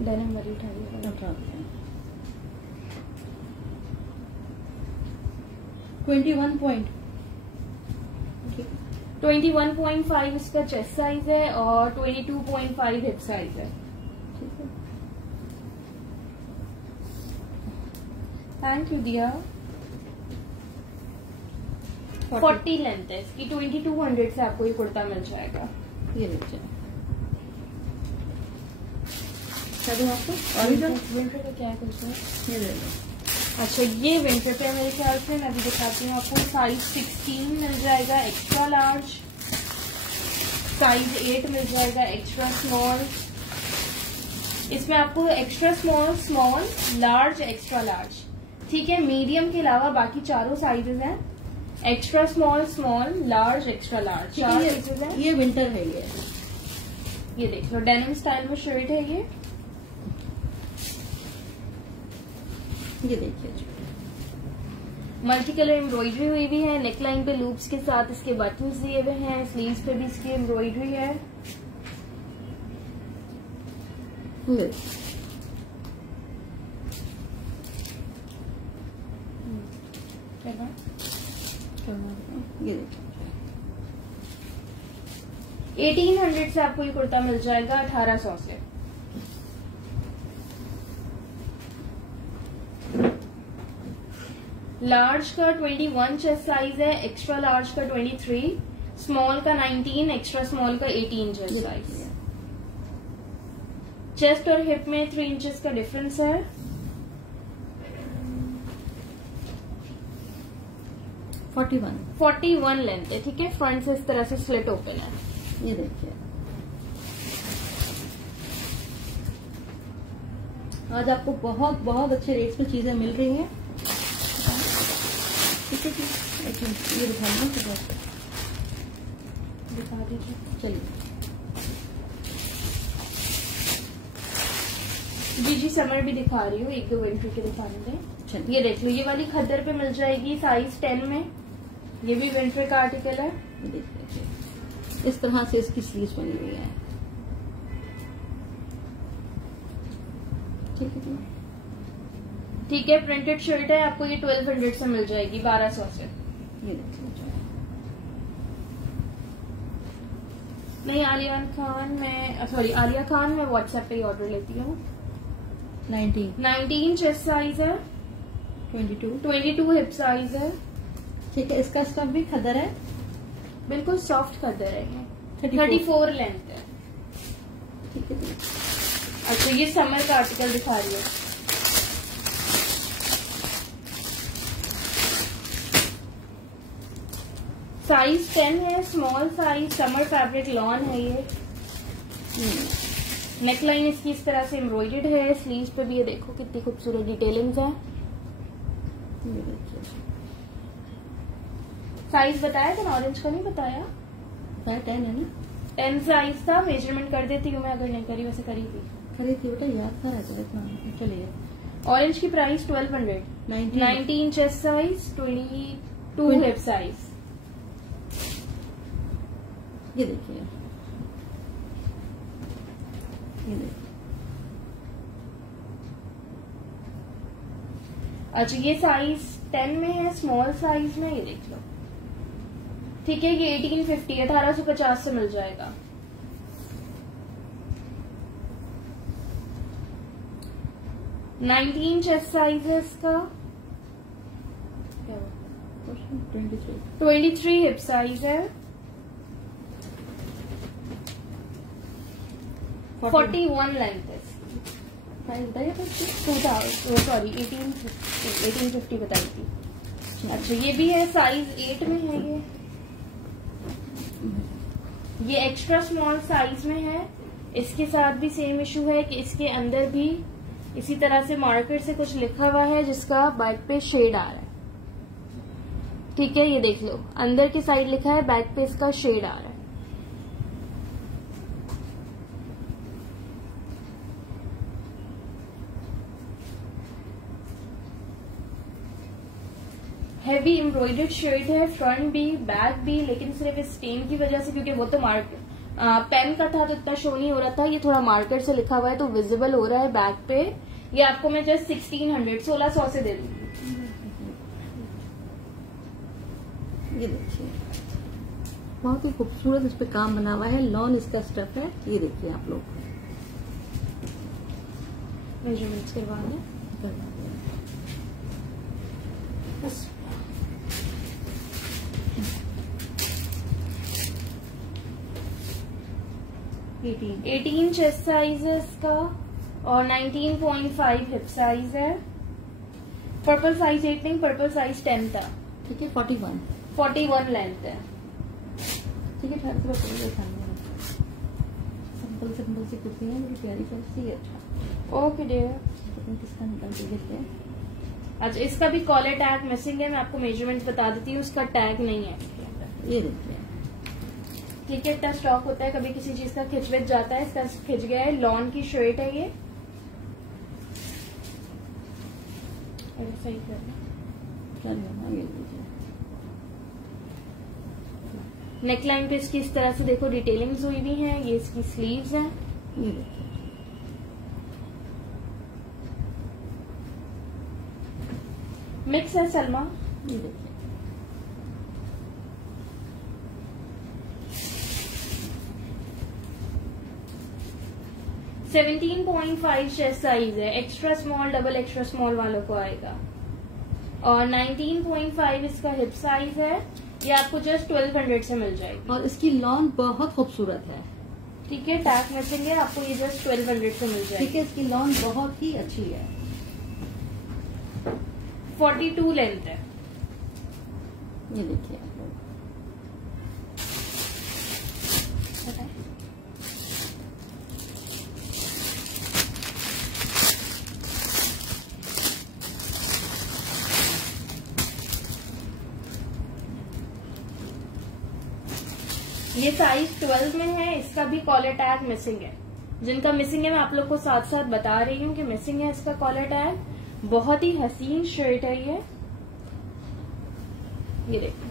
डेनिम वाली उठाइए। 21 पॉइंट, 21.5 इसका चेस्ट साइज है और 22.5 हिप साइज है। ठीक है। थैंक यू दिया। 40 लेंथ है इसकी, 2200 से आपको ये कुर्ता मिल जाएगा। ये देखिए, आपको और विंटर का क्या है कुछ? ये ले लो। अच्छा, ये विंटर पे मेरे ख्याल से, मैं भी दिखाती हूँ आपको। साइज 16 मिल जाएगा, एक्स्ट्रा लार्ज। साइज 8 मिल जाएगा, एक्स्ट्रा स्मॉल। इसमें आपको extra small, small, large, extra large, ठीक है। मीडियम के अलावा बाकी चारों साइजेस हैं। Extra small, small, large, extra large, 4 sizes हैं। ये विंटर है ये देख लो, डेनिम स्टाइल में शर्ट है ये। ये देखिए जी, मल्टी कलर एम्ब्रॉयडरी हुई भी है, नेकलाइन पे लूप्स के साथ इसके बटन्स दिए हुए हैं, स्लीव्स पे भी इसकी एम्ब्रॉयडरी है। ये देखिए, 1800 से आपको ये कुर्ता मिल जाएगा, 1800 से। लार्ज का 21 चेस्ट साइज है, एक्स्ट्रा लार्ज का 23, स्मॉल का 19, एक्स्ट्रा स्मॉल का 18 चेस्ट साइज। चेस्ट और हिप में 3 इंचेस का डिफरेंस है। 41 लेंथ है, ठीक है। फ्रंट से इस तरह से स्लिट ओपन है, ये देखिए। आज आपको बहुत बहुत अच्छे रेट्स में चीजें मिल रही हैं। ठीक है, ये दिखा दीजिए। चलिए जी समर भी दिखा रही हूँ, 1-2 विंटर के दिखाने दें। ये देख लो, ये वाली खद्दर पे मिल जाएगी साइज 10 में। ये भी विंटर का आर्टिकल है। देखिए इस तरह से इसकी स्लीव्स बनी हुई है। ठीक है, प्रिंटेड शर्ट है, आपको ये 1200 से मिल जाएगी, 1200 से। नहीं आलिया खान मैं व्हाट्सएप पे ही ऑर्डर लेती हूँ। 19 चेस्ट साइज है, 22 हिप साइज है। ठीक है, इसका स्टफ भी खद्दर है, बिल्कुल सॉफ्ट खद्दर है। ये 34 लेंथ है। ठीक है। अच्छा, ये समर का आर्टिकल दिखा रही है। साइज 10 है, small size, summer fabric lawn है ये। नेकलाइन इसकी इस तरह से एम्ब्रॉयडर्ड है। स्लीव्स पे भी ये देखो कितनी खूबसूरत डिटेलिंग्स है। साइज बताया था ना, ऑरेंज का नहीं बताया? 10 है ना? 10 साइज था। मेजरमेंट कर देती हूँ मैं, अगर नहीं करी वैसे करी थी बेटा, याद था इतना। चलिए, ऑरेंज की price 1200। 19 chest size, 22 hip size. ये देखिए, अच्छा ये साइज 10 में है, स्मॉल साइज में। ये देख लो, ठीक है। ये 1850 1850 से मिल जाएगा। नाइनटीन चेस्ट साइज है इसका, 23 हिप साइज है, 41 लेंथ है। प्राइस बताइए। 1850 बताई थी। अच्छा ये भी है, साइज 8 में है ये एक्स्ट्रा स्मॉल साइज में है। इसके साथ भी सेम इशू है कि इसके अंदर भी इसी तरह से मार्कर से कुछ लिखा हुआ है जिसका बैक पे शेड आ रहा है। ठीक है, ये देख लो, अंदर की साइड लिखा है, बैक पे इसका शेड आ रहा है। हैवी एम्ब्रॉयडर्ड शर्ट है, फ्रंट भी बैक भी, लेकिन सिर्फ इस स्टेन की वजह से, क्योंकि वो तो पेन का था तो इतना शो नहीं हो रहा था, ये थोड़ा मार्कर से लिखा हुआ है तो विजिबल हो रहा है बैक पे। ये आपको मैं जस्ट 1600 से दे दूंगी। ये देखिए, बहुत ही खूबसूरत इस पे काम बना हुआ है, लॉन इसका स्टफ है। ये देखिए आप लोग, मेजरमेंट्स करवा दें। 18 चेस्ट साइज है इसका और 19.5 हिप साइज है। पर्पल साइज 8 नहीं, पर्पल साइज 10 था। ठीक है, 41 लेंथ है। ठीक है, सिंपल सी कुर्सी है, मेरी प्यारी सी है। अच्छा ओके डियर, किसका निकाल के देते हैं। अच्छा इसका भी कॉलर टैग मिसिंग है, मैं आपको मेजरमेंट बता देती हूँ, उसका टैग नहीं है। ये देखिए, ठीक है, इतना स्टॉक होता है, कभी किसी चीज का खिंचविच जाता है, इसका खिंच गया है। लॉन की शर्ट है ये, सही नेकलाइन पे इसकी इस तरह से देखो डिटेलिंग्स हुई हुई हैं। ये इसकी स्लीव्स हैं। ये देखिए, मिक्स है सलमा। ये देखिए, $17.5 चेस्ट साइज है, extra small, double extra small वालों को आएगा। और 19.5 इसका हिप साइज है। ये आपको जस्ट 1200 से मिल जाएगी। और इसकी लॉन बहुत खूबसूरत है। ठीक है, टैग मैचिंग है, आपको ये जस्ट 1200 से मिल जाएगी। ठीक है, इसकी लॉन बहुत ही अच्छी है। 42 लेंथ है। ये देखिए आप लोग, ये साइज 12 में है। इसका भी कॉलर टैग मिसिंग है। जिनका मिसिंग है मैं आप लोग को साथ साथ बता रही हूँ कि मिसिंग है इसका कॉलर टैग। बहुत ही हसीन शर्ट है ये देखो,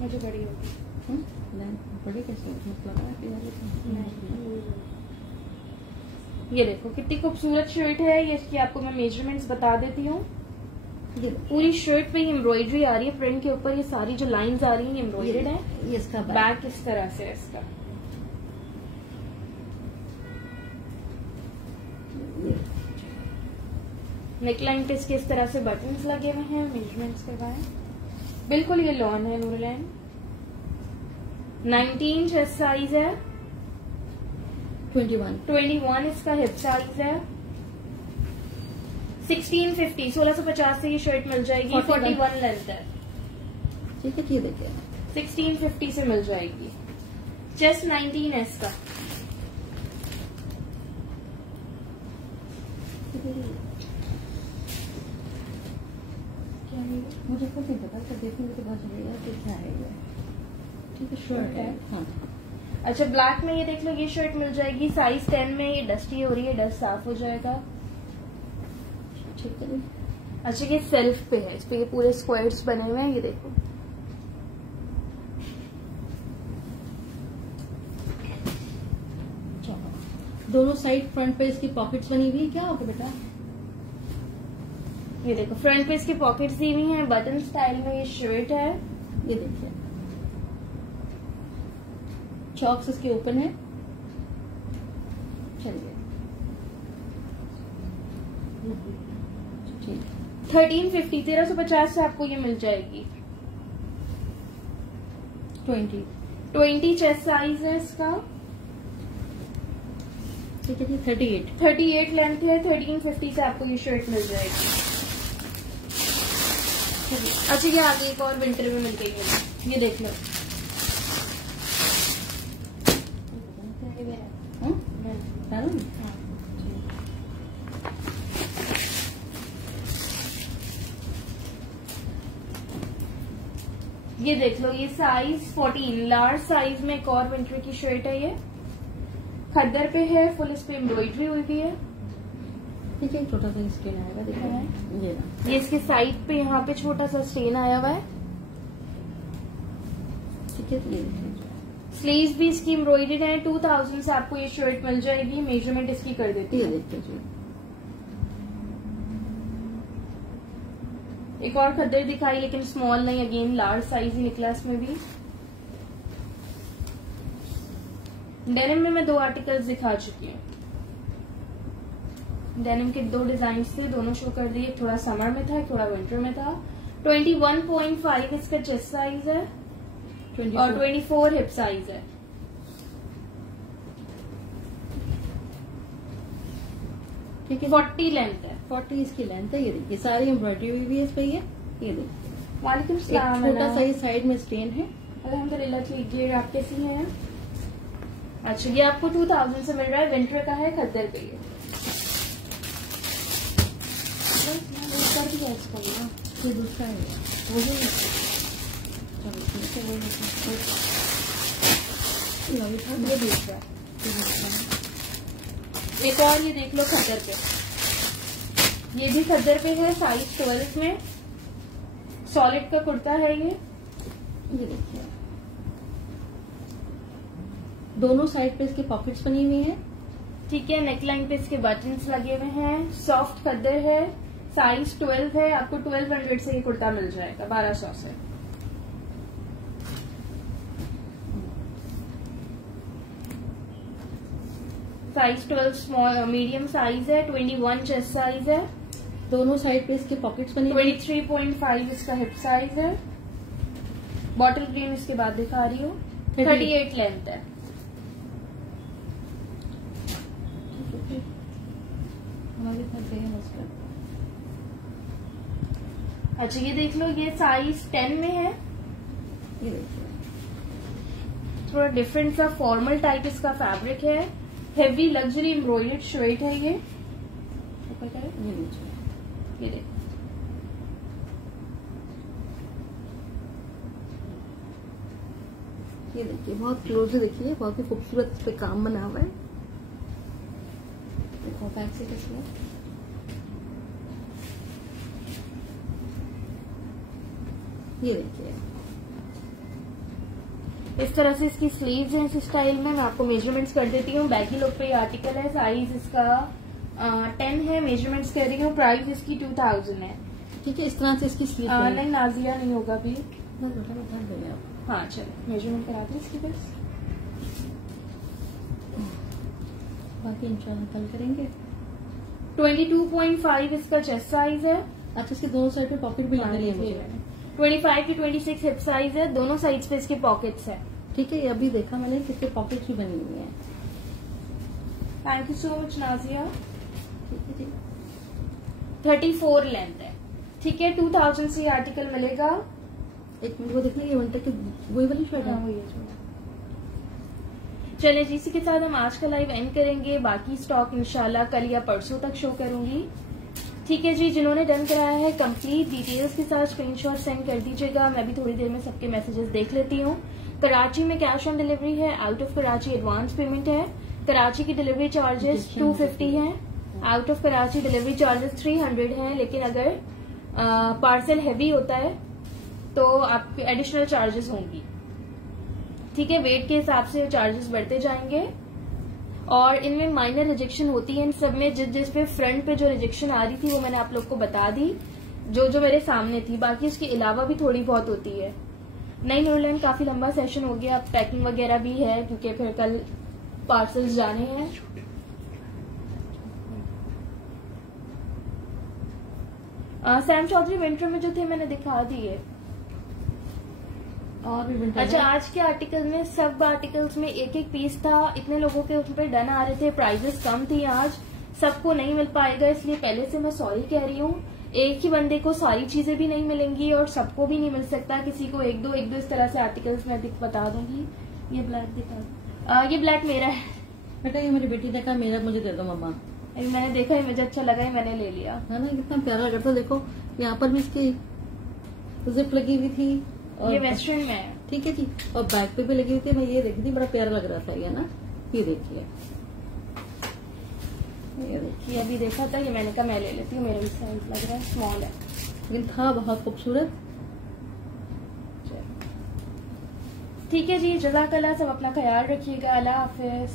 मुझे बड़ी होगी। बड़ी कैसे ये देखो कितनी खूबसूरत शर्ट है ये। इसकी आपको मैं मेजरमेंट्स बता देती हूँ। ये पूरी शर्ट पे एम्ब्रॉयडरी आ रही है, फ्रंट के ऊपर ये सारी जो लाइंस आ रही हैं एम्ब्रॉयडर्ड है। ये इसका बैक इस तरह से है इसका। नेकलाइन पे इसके इस तरह से बटन्स लगे हुए हैं, मेजरमेंट्स करवाए। बिल्कुल ये लॉन है नूरलैन। 19 चेस्ट साइज है। 21 इसका हिप साइज है। 1650 1650 से ये शर्ट मिल जाएगी। 41 लेंथ है। ठीक है, ये देखिए 1650 से मिल जाएगी। चेस्ट 19 है इसका। मुझे कुछ नहीं पता, देखने के बाद क्या है ये। ठीक है, शर्ट है। हाँ। अच्छा, ब्लैक में ये देख लो, ये शर्ट मिल जाएगी साइज 10 में। ये डस्टी हो रही है, डस्ट साफ हो जाएगा। ठीक है। अच्छा, ये सेल्फ पे है, इस पे ये पूरे स्क्वायर्स बने हुए हैं, ये देखो। दोनों साइड फ्रंट पे इसकी पॉकेट्स बनी हुई है। क्या होगा बेटा? ये देखो फ्रंट पे इसकी पॉकेट्स दी हुई हैं। बटन स्टाइल में ये शर्ट है। ये देखिए चॉक्स इसके ओपन है। चलिए 1350 1350 से आपको ये मिल जाएगी। 20 चेस्ट साइज है इसका। ठीक है, 38 लेंथ है। 1350 से आपको ये शर्ट मिल जाएगी। अच्छा, ये आगे एक और विंटर में मिल गई है, ये देख लो। ये देख लो, ये साइज 14 लार्ज साइज में एक और विंटर की शर्ट है। ये खद्दर पे है, फुल इस पे एम्ब्रॉयडरी हुई भी है। ठीक है, छोटा सा स्टेन आएगा, देखो ये इसके साइड पे यहाँ पे छोटा सा स्टेन आया हुआ है। ठीक है, ये स्लीव्स भी इसकी एम्ब्रॉयडर्ड है। 2000 से आपको ये शर्ट मिल जाएगी। मेजरमेंट इसकी कर देती है। देखते जी। एक और खद्दर दिखाई, लेकिन स्मॉल नहीं, अगेन लार्ज साइज ही निकला इसमें भी। डेनिम में मैं 2 आर्टिकल्स दिखा चुकी हूँ। डेनिम के 2 डिजाइन थे, दोनों शो कर दिए। थोड़ा समर में था, थोड़ा विंटर में था। 21.5 इसका चेस्ट साइज है। 24। और 24 हिप साइज है। ठीक है, 40 लेंथ है। 40 इसकी लेंथ है। ये देखिए सारी एम्ब्रॉयडरी हुई भी है इस पे। ये देखिए वालेकुम सलाम। छोटा सा साइड में स्टेन है। अल्हम्दुलिल्लाह ठीक है। आप कैसी हैं? अच्छा, ये आपको 2000 से मिल रहा है। विंटर का है, खद्दर पे ये दूसरा है वो भी। चलो ठीक है, ये दूसरा। एक और ये देख लो खद्दर पे। ये भी खद्दर पे है, साइज 12 में। सॉलिड का कुर्ता है ये देखिए दोनों साइड पे इसके पॉकेट्स बनी हुई हैं। ठीक है, नेकलाइन पे इसके बटन्स लगे हुए हैं। सॉफ्ट खद्दर है, साइज 12 है। आपको 1200 से ये कुर्ता मिल जाएगा, 1200 से। साइज 12 स्मॉल मीडियम साइज है, 21 चेस्ट साइज है, दोनों साइड पे इसके पॉकेट्स बने, 23.5 इसका हिप साइज है, बॉटल ग्रीन इसके बाद दिखा रही हूँ, 38 लेंथ है। अच्छा ये देख लो, ये साइज 10 में है, ये देखिए थोड़ा डिफरेंट सा फॉर्मल टाइप इसका फैब्रिक है, हेवी लग्जरी एम्ब्रॉयडर्ड स्वेट है ये। ऊपर करें, ये देखो ये देखिए, बहुत क्लोज से देखिए, बहुत ही खूबसूरत इस पे काम बना हुआ है। देखो बैक से कैसे ये देखिए, इस तरह से इसकी स्लीव्स हैं इस स्टाइल में। मैं आपको मेजरमेंट्स कर देती हूँ। बैगी लुक पे ये आर्टिकल है, साइज इसका 10 है, मेजरमेंट्स कर रही हूँ, प्राइस इसकी 2000 है। ठीक है, इस तरह से इसकी स्लीव नहीं नाजिया नहीं होगा अभी। बता देंगे आप। हाँ चलो मेजरमेंट करा दें इसकी बस, बाकी इंशाल्लाह कल करेंगे। 22.5 इसका चेस्ट साइज है। अच्छा, इसके दोनों साइड पे पॉकेट भी लगा लिए मुझे। 25 की 26 हिप साइज है, दोनों साइड्स पे इसके पॉकेट्स है। ठीक है, ये अभी देखा मैंने, इसके पॉकेट्स भी बनी हुई हैं। Thank you so much Nazia. ठीक है जी, 34 लेंथ है। ठीक है, 2000 से ये आर्टिकल मिलेगा। एक मिनट, वो देख लीजिए, विंटर की वही वाली शर्ट है। चले जी, इसी के साथ हम आज का लाइव एंड करेंगे। बाकी स्टॉक इंशाल्लाह कल या परसों तक शो करूंगी। ठीक है जी, जिन्होंने डन कराया है कंप्लीट डिटेल्स के साथ स्क्रीनशॉट सेंड कर दीजिएगा। मैं भी थोड़ी देर में सबके मैसेजेस देख लेती हूँ। कराची में कैश ऑन डिलीवरी है, out of Karachi advance payment है। कराची की डिलीवरी चार्जेस 250 है, out of Karachi delivery charges 300 है। लेकिन अगर पार्सल हैवी होता है तो आपके एडिशनल चार्जेस होंगी। ठीक है, वेट के हिसाब से चार्जेस बढ़ते जाएंगे। और इनमें माइनर रिजेक्शन होती है इन सब में। जिस पे फ्रंट पे जो रिजेक्शन आ रही थी वो मैंने आप लोग को बता दी, जो मेरे सामने थी। बाकी उसके अलावा भी थोड़ी बहुत होती है। नहीं नूरलैंड, काफी लंबा सेशन हो गया, अब पैकिंग वगैरह भी है क्योंकि फिर कल पार्सल्स जाने हैं। सैम चौधरी विंटर में जो थे मैंने दिखा दिए। और भी विंटर। अच्छा, आज के आर्टिकल में सब आर्टिकल्स में एक एक पीस था। इतने लोगों के उस पर डन आ रहे थे, प्राइजेस कम थी। आज सबको नहीं मिल पाएगा, इसलिए पहले से मैं सॉरी कह रही हूँ। एक ही बंदे को सारी चीजें भी नहीं मिलेंगी और सबको भी नहीं मिल सकता। किसी को एक दो इस तरह से आर्टिकल्स मैं बता दूंगी। ये ब्लैक दिखा, ये ब्लैक मेरा है बेटा, ये मेरी बेटी ने कहा मेरा मुझे दे दो मम्मा। मैंने देखा है, मुझे अच्छा लगा है, मैंने ले लिया। है ना, कितना प्यारा लगा था। देखो यहाँ पर भी इसकी जिप लगी हुई थी। ये वेस्टर्न में है। ठीक है जी, और बैक पे भी लगी हुई थी। मैं ये देखी थी, बड़ा प्यारा लग रहा था ये ना। ये देखिए, ये अभी देखा था, ये मैंने कहा मैं ले लेती हूँ, मेरा भी साइज लग रहा है, स्मॉल है लेकिन था बहुत खूबसूरत। ठीक है जी, जज़ाकल्लाह। सब अपना ख्याल रखिएगा। अल्लाह हाफिज।